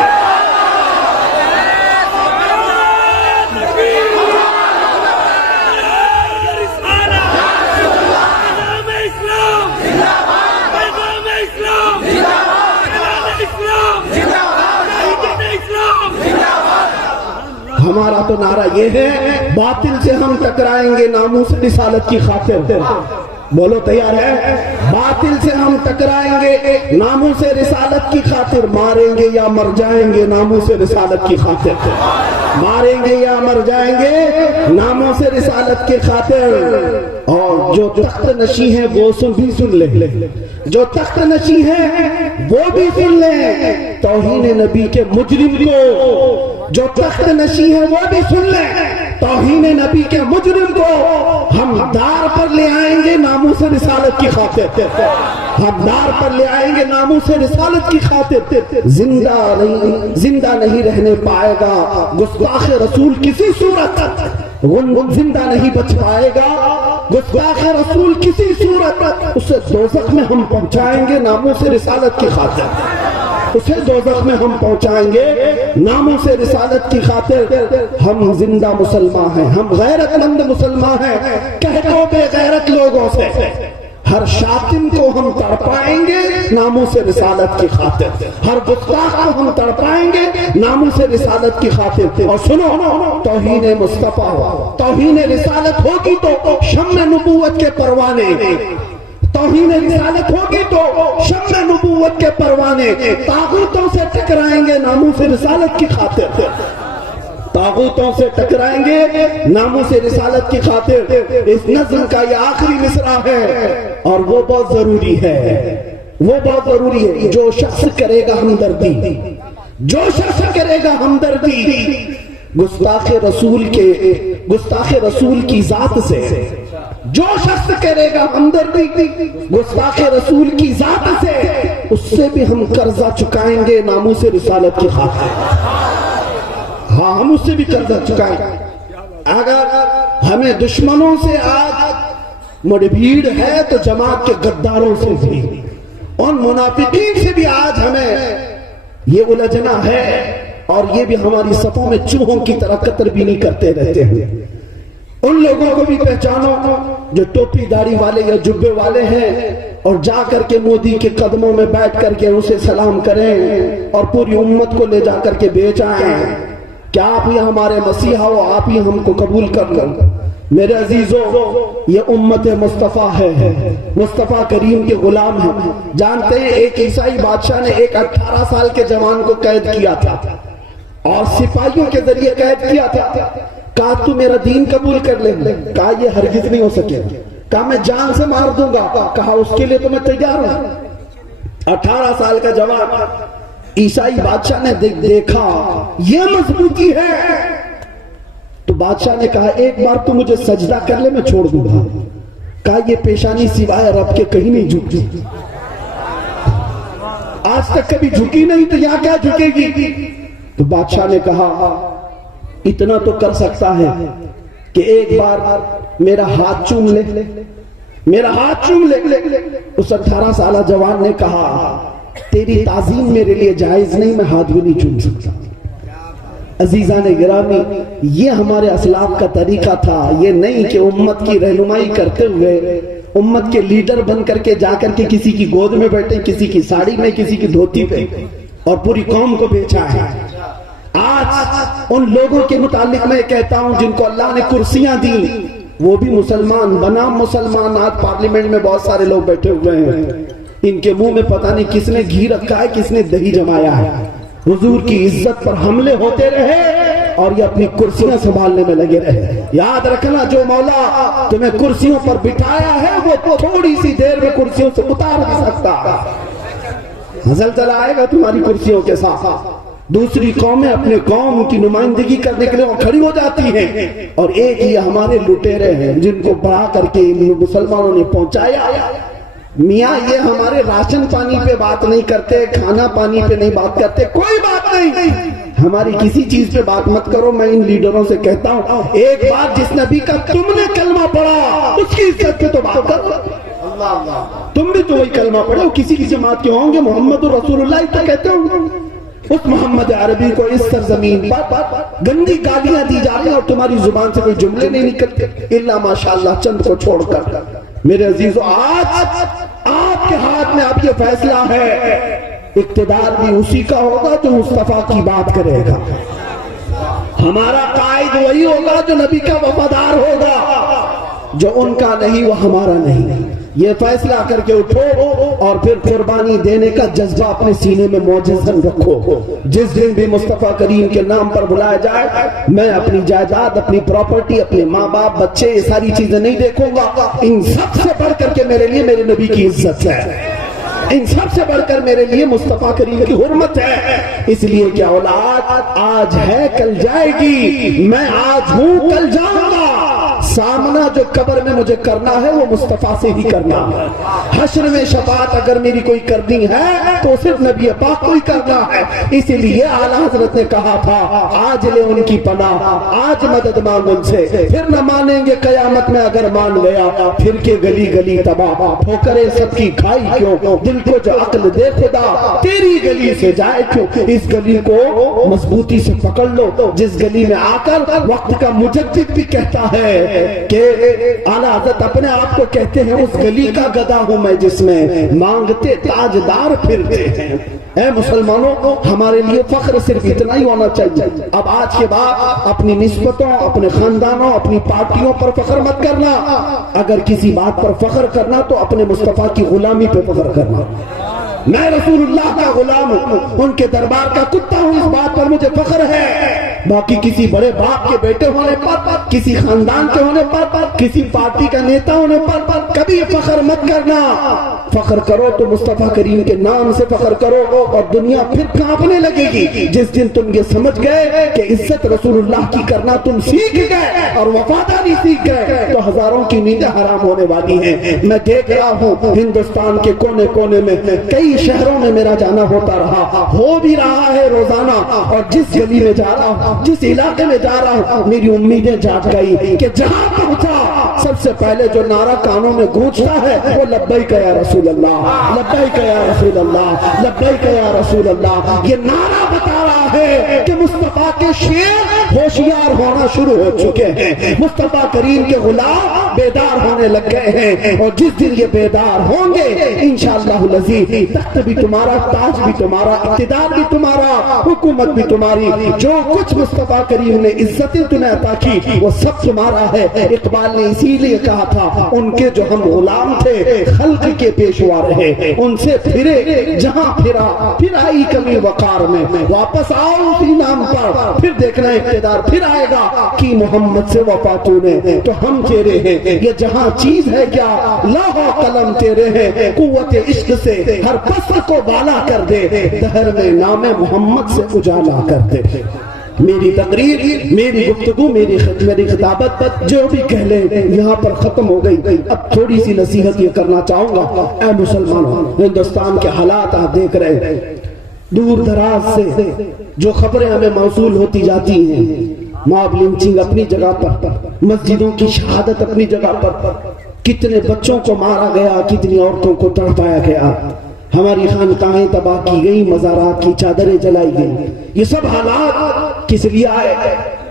ہمارا تو نعرہ یہ ہے، باطل سے ہم ٹکرائیں گے ناموس رسالت کی خاطر۔ بولو تیار ہے؟ باطل سے ہم ٹکرائیں گے ناموس رسالت کی خاطر، ماریں گے یا مر جائیں گے ناموس رسالت کی خاطر، ماریں گے یا مر جائیں گے ناموس رسالت کی خاطر۔ اور جو تخت نشی ہیں وہ بھی سن لیں، جو تخت نشی ہیں وہ بھی سن لیں، توہین نبی کے مجرم کو جو تخت نشی ہے وہ بھی سن لیں، توہین نبی کے مجرم کو ہم دار پر لے آئیں گے ناموس رسالت کی خاطر، ہم دار پر لے آئیں گے ناموس رسالت کی خاطر۔ زندہ نہیں رہنے پائے گا گستاخ رسول کسی صورت، زندہ نہیں بچ پائے گا گستاخ رسول کسی صورت، اسے دوزخ میں ہم پہنچائیں گے ناموس رسالت کی خاطر، اسے دوزخ میں ہم پہنچائیں گے ناموس رسالت کی خاطر۔ ہم زندہ مسلمان ہیں، ہم غیرت مند مسلمان ہیں، کہہ دو بے غیرت لوگوں سے ہر شاتم کو ہم تڑپائیں گے ناموس رسالت کی خاطر، ہر گستاخ کو ہم تڑپائیں گے ناموس رسالت کی خاطر۔ اور سنو، توہین مصطفیٰ، توہین رسالت ہوگی تو شمع نبوت کے پروانے، توہین رسالت ہوگی تو شمع نبوت کے پروانے طاغوتوں سے ٹکرائیں گے ناموس رسالت کی خاطر، طاغوتوں سے ٹکرائیں گے ناموس رسالت کی خاطر۔ اس نظم کا یہ آخری مصرع ہے اور وہ بہت ضروری ہے، وہ بہت ضروری ہے۔ جو شخص کرے گا ہمدردی، جو شخص کرے گا ہمدردی گستاخ رسول کی ذات سے، جو شخص کرے گا ہمدردی گستاخ رسول کی ذات سے، اس سے بھی ہم قرضہ چکائیں گے ناموس رسالت کی خاطر۔ ہاں، ہم اس سے بھی قرضہ چکائیں گے۔ اگر ہمیں دشمنوں سے آج مدبھیڑ ہے تو جماعت کے غداروں سے بھی، ان منافقین سے بھی آج ہمیں یہ الجھنا ہے، اور یہ بھی ہماری صفوں میں چوہوں کی طرح قطر بھی نہیں کرتے رہتے ہیں۔ ان لوگوں کو بھی پہچانو جو ٹوپی داڑھی والے یا جبے والے ہیں، اور جا کر کے مودی کے قدموں میں بیٹھ کر کے اسے سلام کریں اور پوری امت کو لے جا کر کے بیچ آئیں کہ آپ ہی ہمارے مسیحا ہو، آپ ہی ہم کو قبول کر لو۔ میرے عزیزو، یہ امت مصطفیٰ ہے، مصطفیٰ کریم کے غلام ہیں۔ جانتے ہیں ایک عیسائی بادشاہ نے ایک 18 سال کے جوان کو قید کیا تھا اور سپاہیوں کے ذریعے قید کیا تھا۔ کہا تو میرا دین قبول کر لے، کہا یہ ہرگز نہیں ہو سکے، کہا میں جان سے مار دوں گا، کہا اس کے لیے تو میں تیار ہوں۔ 18 سال کا جوان عیسائی بادشاہ نے دیکھا یہ مضبوطی ہے، تو بادشاہ نے کہا ایک بار تو مجھے سجدہ کر لے، میں چھوڑ دوں گا۔ کہا یہ پیشانی سوائے رب کے کہیں نہیں جھکی، آج تک کبھی جھکی نہیں تو یہاں کیا جھکے گی؟ تو بادشاہ نے کہا اتنا تو کر سکتا ہے کہ ایک بار میرا ہاتھ چوم لے، میرا ہاتھ چوم لے۔ اس 18 سالہ جوان نے کہا تیری تعظیم میرے لیے جائز نہیں، میں ہاتھ بھی نہیں چوم سکتا۔ عزیزان گرامی، یہ ہمارے اسلاف کا طریقہ تھا، یہ نہیں کہ امت کی رہنمائی کرتے ہوئے امت کے لیڈر بن کر کے جا کر کے کسی کی گود میں بیٹھے، کسی کی ساڑی میں، کسی کی دھوتی پہ، اور پوری قوم کو بیچا ہے۔ آج ان لوگوں کے متعلق میں کہتا ہوں جن کو اللہ نے کرسیاں دی، وہ بھی مسلمان بنا مسلمان، آج پارلیمنٹ میں بہت سارے لوگ بیٹھے ہوئے ہیں، ان کے منہ میں پتہ نہیں کس نے گھی رکھا ہے، کس نے دہی جمایا ہے۔ حضور کی عزت پر حملے ہوتے رہے اور یہ اپنی کرسیاں سنبھالنے میں لگے رہے۔ یاد رکھنا، جو مولا تمہیں کرسیوں پر بٹھایا ہے وہ تھوڑی سی دیر میں کرسیوں سے اتار بھی سکتا۔ زلزلہ آئے گا تمہاری کرسیوں کے ساتھ، دوسری قومیں اپنے قوم کی نمائندگی کرنے کے لیے کھڑی ہو جاتی ہیں، اور ایک یہ ہمارے لٹیرے ہیں جن کو بڑھا کر کے مسلمانوں نے پہنچایا۔ میاں یہ ہمارے راشن پانی پہ بات نہیں کرتے، کھانا پانی پہ نہیں بات کرتے، کوئی بات نہیں، ہماری کسی چیز پہ بات مت کرو۔ میں ان لیڈروں سے کہتا ہوں، ایک بار جس نبی کا تم نے کلمہ پڑھا اس کی عزت پہ تو بات کرو۔ تم بھی تو وہی کلمہ پڑھو، کسی کی جماعت کے ہوں گے، محمد رسول اللہ تو کہتے ہوں، اس محمد عربی کو اس سرزمین پر گندی گالیاں دی جا رہی ہیں اور تمہاری زبان سے کوئی جملے نہیں نکلتے الا ماشاءاللہ چند کو چھوڑ کر۔ میرے عزیزو، آج آپ کے ہاتھ میں اب یہ فیصلہ ہے، اقتدار بھی اسی کا ہوگا جو مصطفیٰ کی بات کرے گا، ہمارا قائد وہی ہوگا جو نبی کا وفادار ہوگا، جو ان کا نہیں وہ ہمارا نہیں۔ یہ فیصلہ کر کے اٹھو اور پھر قربانی دینے کا جذبہ اپنے سینے میں موجزن رکھو۔ جس دن بھی مصطفیٰ کریم کے نام پر بلایا جائے، میں اپنی جائیداد، اپنی پراپرٹی، اپنے ماں باپ، بچے، یہ ساری چیزیں نہیں دیکھوں گا، ان سب سے بڑھ کر کے میرے لیے میرے نبی کی عزت ہے، ان سب سے بڑھ کر میرے لیے مصطفیٰ کریم کی حرمت ہے۔ اس لیے کہ اولاد آج ہے کل جائے گی، میں آج ہوں کل جاؤں گا، سامنا جو قبر میں مجھے کرنا ہے وہ مصطفیٰ سے ہی کرنا ہے، حشر میں شفاعت اگر میری کوئی کرنی ہے تو صرف نبی پاک کو ہی کرنا ہے۔ اسی لیے اعلیٰ حضرت نے کہا تھا، آج لے ان کی پناہ، آج مدد مانگ ان سے، پھر نہ مانیں گے قیامت میں اگر مان گیا، پھر کے گلی گلی تباہ، ٹھوکریں سب کی کھائی کیوں، دل کو جو عقل دے خدا تیری گلی سے جائے کیوں۔ اس گلی کو مضبوطی سے پکڑ لو، جس گلی میں آ کر وقت کا مجدد بھی کہتا ہے کہ اعلیٰ حضرت اپنے آپ کو کہتے ہیں، اس گلی کا گدا ہوں میں جس میں مانگتے تاجدار پھرتے ہیں۔ اے مسلمانوں، ہمارے لیے فخر صرف اتنا ہی ہونا چاہیے۔ اب آج کے بعد اپنی نسبتوں، اپنے خاندانوں، اپنی پارٹیوں پر فخر مت کرنا، اگر کسی بات پر فخر کرنا تو اپنے مصطفیٰ کی غلامی پہ فخر کرنا۔ میں رسول اللہ کا غلام ہوں، ان کے دربار کا کتا ہوں، اس بات پر مجھے فخر ہے۔ باقی کسی بڑے باپ کے بیٹے ہونے پر، کسی خاندان کے ہونے پر، کسی پارٹی کا نیتا ہونے پر کبھی فخر مت کرنا۔ فخر کرو تو مصطفیٰ کریم کے نام سے فخر کرو، اور دنیا پھر کانپنے لگے گی جس دن تم یہ سمجھ گئے کہ عزت رسول اللہ کی کرنا تم سیکھ گئے اور وفاداری سیکھ گئے، تو ہزاروں کی نیندیں حرام ہونے والی ہیں۔ میں دیکھ رہا ہوں ہندوستان کے کونے کونے میں، کئی شہروں میں میرا جانا ہوتا رہا، ہو بھی رہا ہے روزانہ، اور جس گلی میں جا رہا ہوں، جس علاقے میں جا رہا ہوں، میری امیدیں جاگ گئی کہ جہاں پہنچا سب سے پہلے جو نعرہ کانوں میں گونجتا ہے وہ لبیک یا رسول اللہ، لبیک یا رسول اللہ، لبیک یا رسول اللہ۔ یہ نعرہ بتا رہا ہے کہ مصطفیٰ کے شیر ہوشیار ہونا شروع ہو چکے ہیں، مصطفیٰ کریم کے غلام بیدار ہونے لگ گئے ہیں، اور جس دن یہ بیدار ہوں گے انشاءاللہ العزیز، تخت بھی تمہارا، تاج بھی تمہارا، اقتدار بھی تمہارا، حکومت بھی تمہاری، جو کچھ مصطفیٰ کریم نے عزتیں تمہیں عطا کی وہ سب تمہارا ہے۔ اقبال نے اسی لیے کہا تھا، ان کے جو ہم غلام تھے خلق کے پیشوا رہے، ان سے پھرے جہاں پھرا، پھر آئی کمی وقار میں، واپس آؤ اسی نام پر، پھر دیکھنا اقتدار پھر آئے گا کہ محمد سے وفا تو نے، تو ہم تیرے ہیں، یہ جہاں چیز ہے کیا لوح و قلم تیرے ہیں، قوت عشق سے ہر پسر کو بالا کر دے، دہر میں نام محمد سے اجالا کر دے۔ میری تقریر، میری گفتگو، میری خطابت جو بھی کہہ لیں یہاں پر ختم ہو گئی۔ اب تھوڑی سی نصیحت یہ کرنا چاہوں گا، اے مسلمانوں، ہندوستان کے حالات آپ دیکھ رہے ہیں، دور دراز سے جو خبریں ہمیں موصول ہوتی جاتی ہیں، ماب لنچنگ اپنی جگہ پر، مسجدوں کی شہادت اپنی جگہ پر، کتنے بچوں کو مارا گیا، کتنی عورتوں کو تڑپایا گیا، ہماری خانقاہیں تباہ کی گئی، مزارات کی چادریں جلائی گئی۔ یہ سب حالات کس لیے آئے؟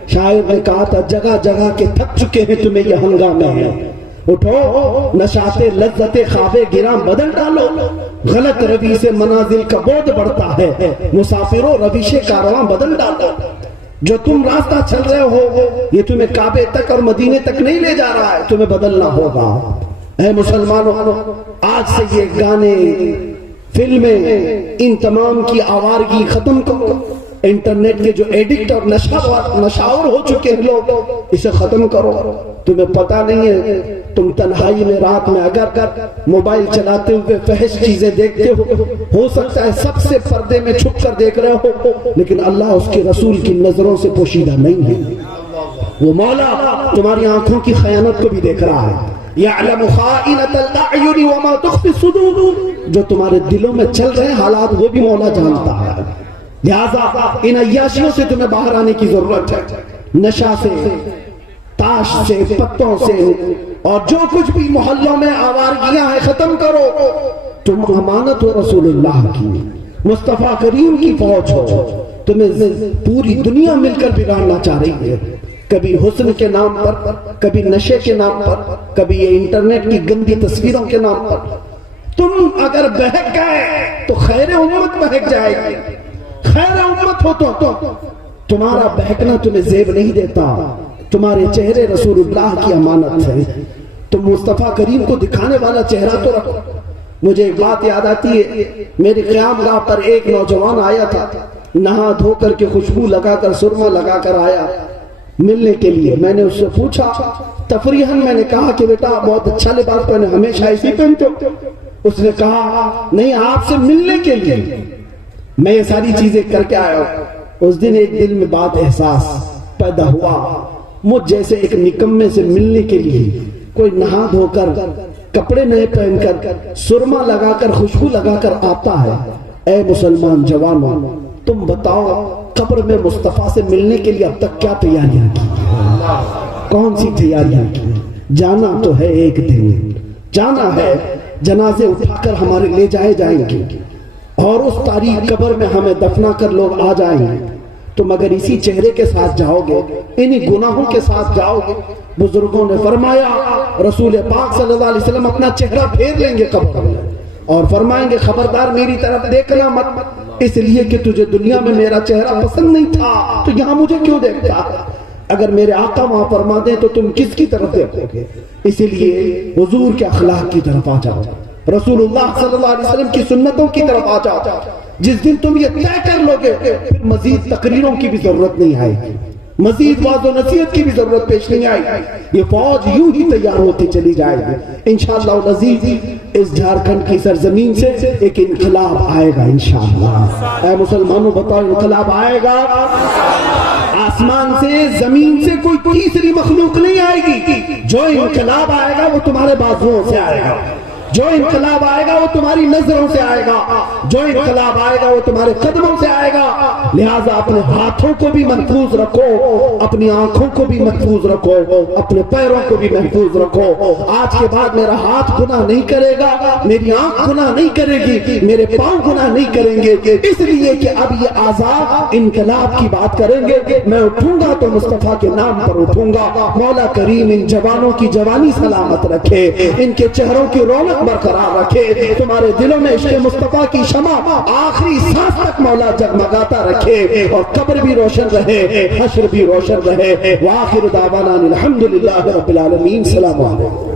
شاعر نے کہا تھا، جگہ جگہ کے تھک چکے ہیں تمہیں یہ ہنگامے ہیں، اٹھو نشاتے لذت خواب گراں بدل ڈالو، غلط روی سے منازل کا بود بڑھتا ہے، مسافروں روش کارواں بدل ڈالو۔ جو تم راستہ چل رہے ہو یہ تمہیں کعبے تک اور مدینے تک نہیں لے جا رہا ہے، تمہیں بدلنا ہوگا۔ اے مسلمانوں، آج سے یہ گانے، فلمیں، ان تمام کی آوارگی ختم کرو۔ انٹرنیٹ کے جو ایڈکٹ اور نشاور ہو چکے ہیں لوگ، اسے ختم کرو۔ تمہیں پتا نہیں ہے، تم تنہائی میں رات میں اگر موبائل چلاتے ہوئے فحش چیزیں دیکھتے ہو سکتا ہے سب سے پردے میں چھپ کر دیکھ رہے ہو، لیکن اللہ اس کے رسول کی نظروں سے پوشیدہ نہیں ہے۔ وہ مولا تمہاری آنکھوں کی خیانت کو بھی دیکھ رہا ہے۔ یعلم خائنۃ الاعین وما تخفی الصدور، جو تمہارے دلوں میں چل رہے حالات وہ بھی مولا جانتا ہے۔ لہذا ان عیاشیوں سے تمہیں باہر آنے کی ضرورت ہے، نشہ سے، تاش سے، پتوں سے، اور جو کچھ بھی محلوں میں آوارگیاں ہیں ختم کرو۔ تم امانت ہو رسول اللہ کی، مصطفیٰ کریم کی فوج ہو، تمہیں پوری دنیا مل کر بگاڑنا چاہ رہی ہے، کبھی حسن کے نام پر، کبھی نشے کے نام پر، کبھی یہ انٹرنیٹ کی گندی تصویروں کے نام پر۔ تم اگر بہک گئے تو خیر امت بہک جائے گی۔ خیر امت ہو تو تمہارا بہکنا تمہیں زیب نہیں دیتا، تمہارے چہرے رسول اللہ کی امانت ہے۔ تم مصطفیٰ کریم کو دکھانے والا چہرہ تو رکھو۔ مجھے ایک بات یاد آتی ہے، میری قیام گاہ پر ایک نوجوان آیا تھا، نہا دھو کر کے خوشبو لگا کر سرما لگا کر آیا ملنے کے لیے۔ میں نے اس سے پوچھا، تفریحاً میں نے کہا کہ بیٹا بہت اچھا لباس پہنے، ہمیشہ اسی پہنتے ہو؟ اس نے کہا نہیں، آپ سے ملنے کے لیے میں یہ ساری چیزیں کر کے آیا ہوں۔ اس دن ایک دل میں بات احساس پیدا ہوا، مجھ جیسے ایک نکمے سے ملنے کے لیے کوئی نہا دھو کر، کپڑے نئے پہن کر، سرما لگا کر، خوشبو لگا کر آتا ہے۔ اے مسلمان جوانوں، تم بتاؤ قبر میں مصطفیٰ سے ملنے کے لیے اب تک کیا تیاریاں کی؟ کون سی تیاریاں کی؟ جانا تو ہے ایک دن، جانا ہے، جنازے اٹھا کر ہمارے لے جائیں گے، اور اس تاریخ قبر میں ہمیں دفنا کر لوگ آ جائیں گے۔ تم اگر اسی چہرے کے ساتھ جاؤ گے، انہی گناہوں کے ساتھ جاؤ گے، بزرگوں نے فرمایا، رسول پاک صلی اللہ علیہ وسلم اپنا چہرہ پھیر لیں گے قبر میں اور فرمائیں گے خبردار میری طرف دیکھنا مت، اس لیے کہ تجھے دنیا میں میرا چہرہ پسند نہیں تھا تو یہاں مجھے کیوں دیکھتا؟ اگر میرے آقا وہاں فرما دیں تو تم کس کی طرف دیکھو گے؟ اسی لیے حضور کے اخلاق کی طرف آ جاؤ، رسول اللہ صلی اللہ علیہ وسلم کی سنتوں کی طرف آ جاؤ۔ جس دن تم یہ طے کر لو گے پھر مزید تقریروں کی بھی ضرورت نہیں آئے گی، مزید واضح و نصیحت کی بھی ضرورت پیش نہیں آئے گی، یہ فوج یوں ہی تیار ہوتی چلی جائے گی۔ انشاءاللہ العزیز اس جھارکھنڈ کی سرزمین سے ایک انقلاب آئے گا انشاءاللہ۔ اے مسلمانوں بتاؤ انقلاب آئے گا؟ آسمان سے، زمین سے کوئی تیسری مخلوق نہیں آئے گی۔ جو انقلاب آئے گا وہ تمہارے بازوؤں سے آئے گا، جو انقلاب آئے گا وہ تمہاری نظروں سے آئے گا، جو انقلاب آئے گا وہ تمہارے قدموں سے آئے گا۔ لہٰذا اپنے ہاتھوں کو بھی محفوظ رکھو، اپنی آنکھوں کو بھی محفوظ رکھو، اپنے پیروں کو بھی محفوظ رکھو۔ آج کے بعد میرا ہاتھ گناہ نہیں کرے گا، میری آنکھ گناہ نہیں کرے گی، میرے پاؤں گناہ نہیں کریں گے، اس لیے کہ اب یہ آزاد انقلاب کی بات کریں گے۔ میں اٹھوں گا تو مصطفیٰ کے نام پر اٹھوں گا۔ مولا کریم ان جوانوں کی جوانی سلامت رکھے، ان کے چہروں کی رونق برقرار رکھے، تمہارے دلوں میں عشق مصطفیٰ کی شمع آخری سانس تک مولا جگمگاتا رکھے، اور قبر بھی روشن رہے، حشر بھی روشن رہے۔ وآخر دعوانا الحمدللہ رب العالمین۔ السلام علیکم۔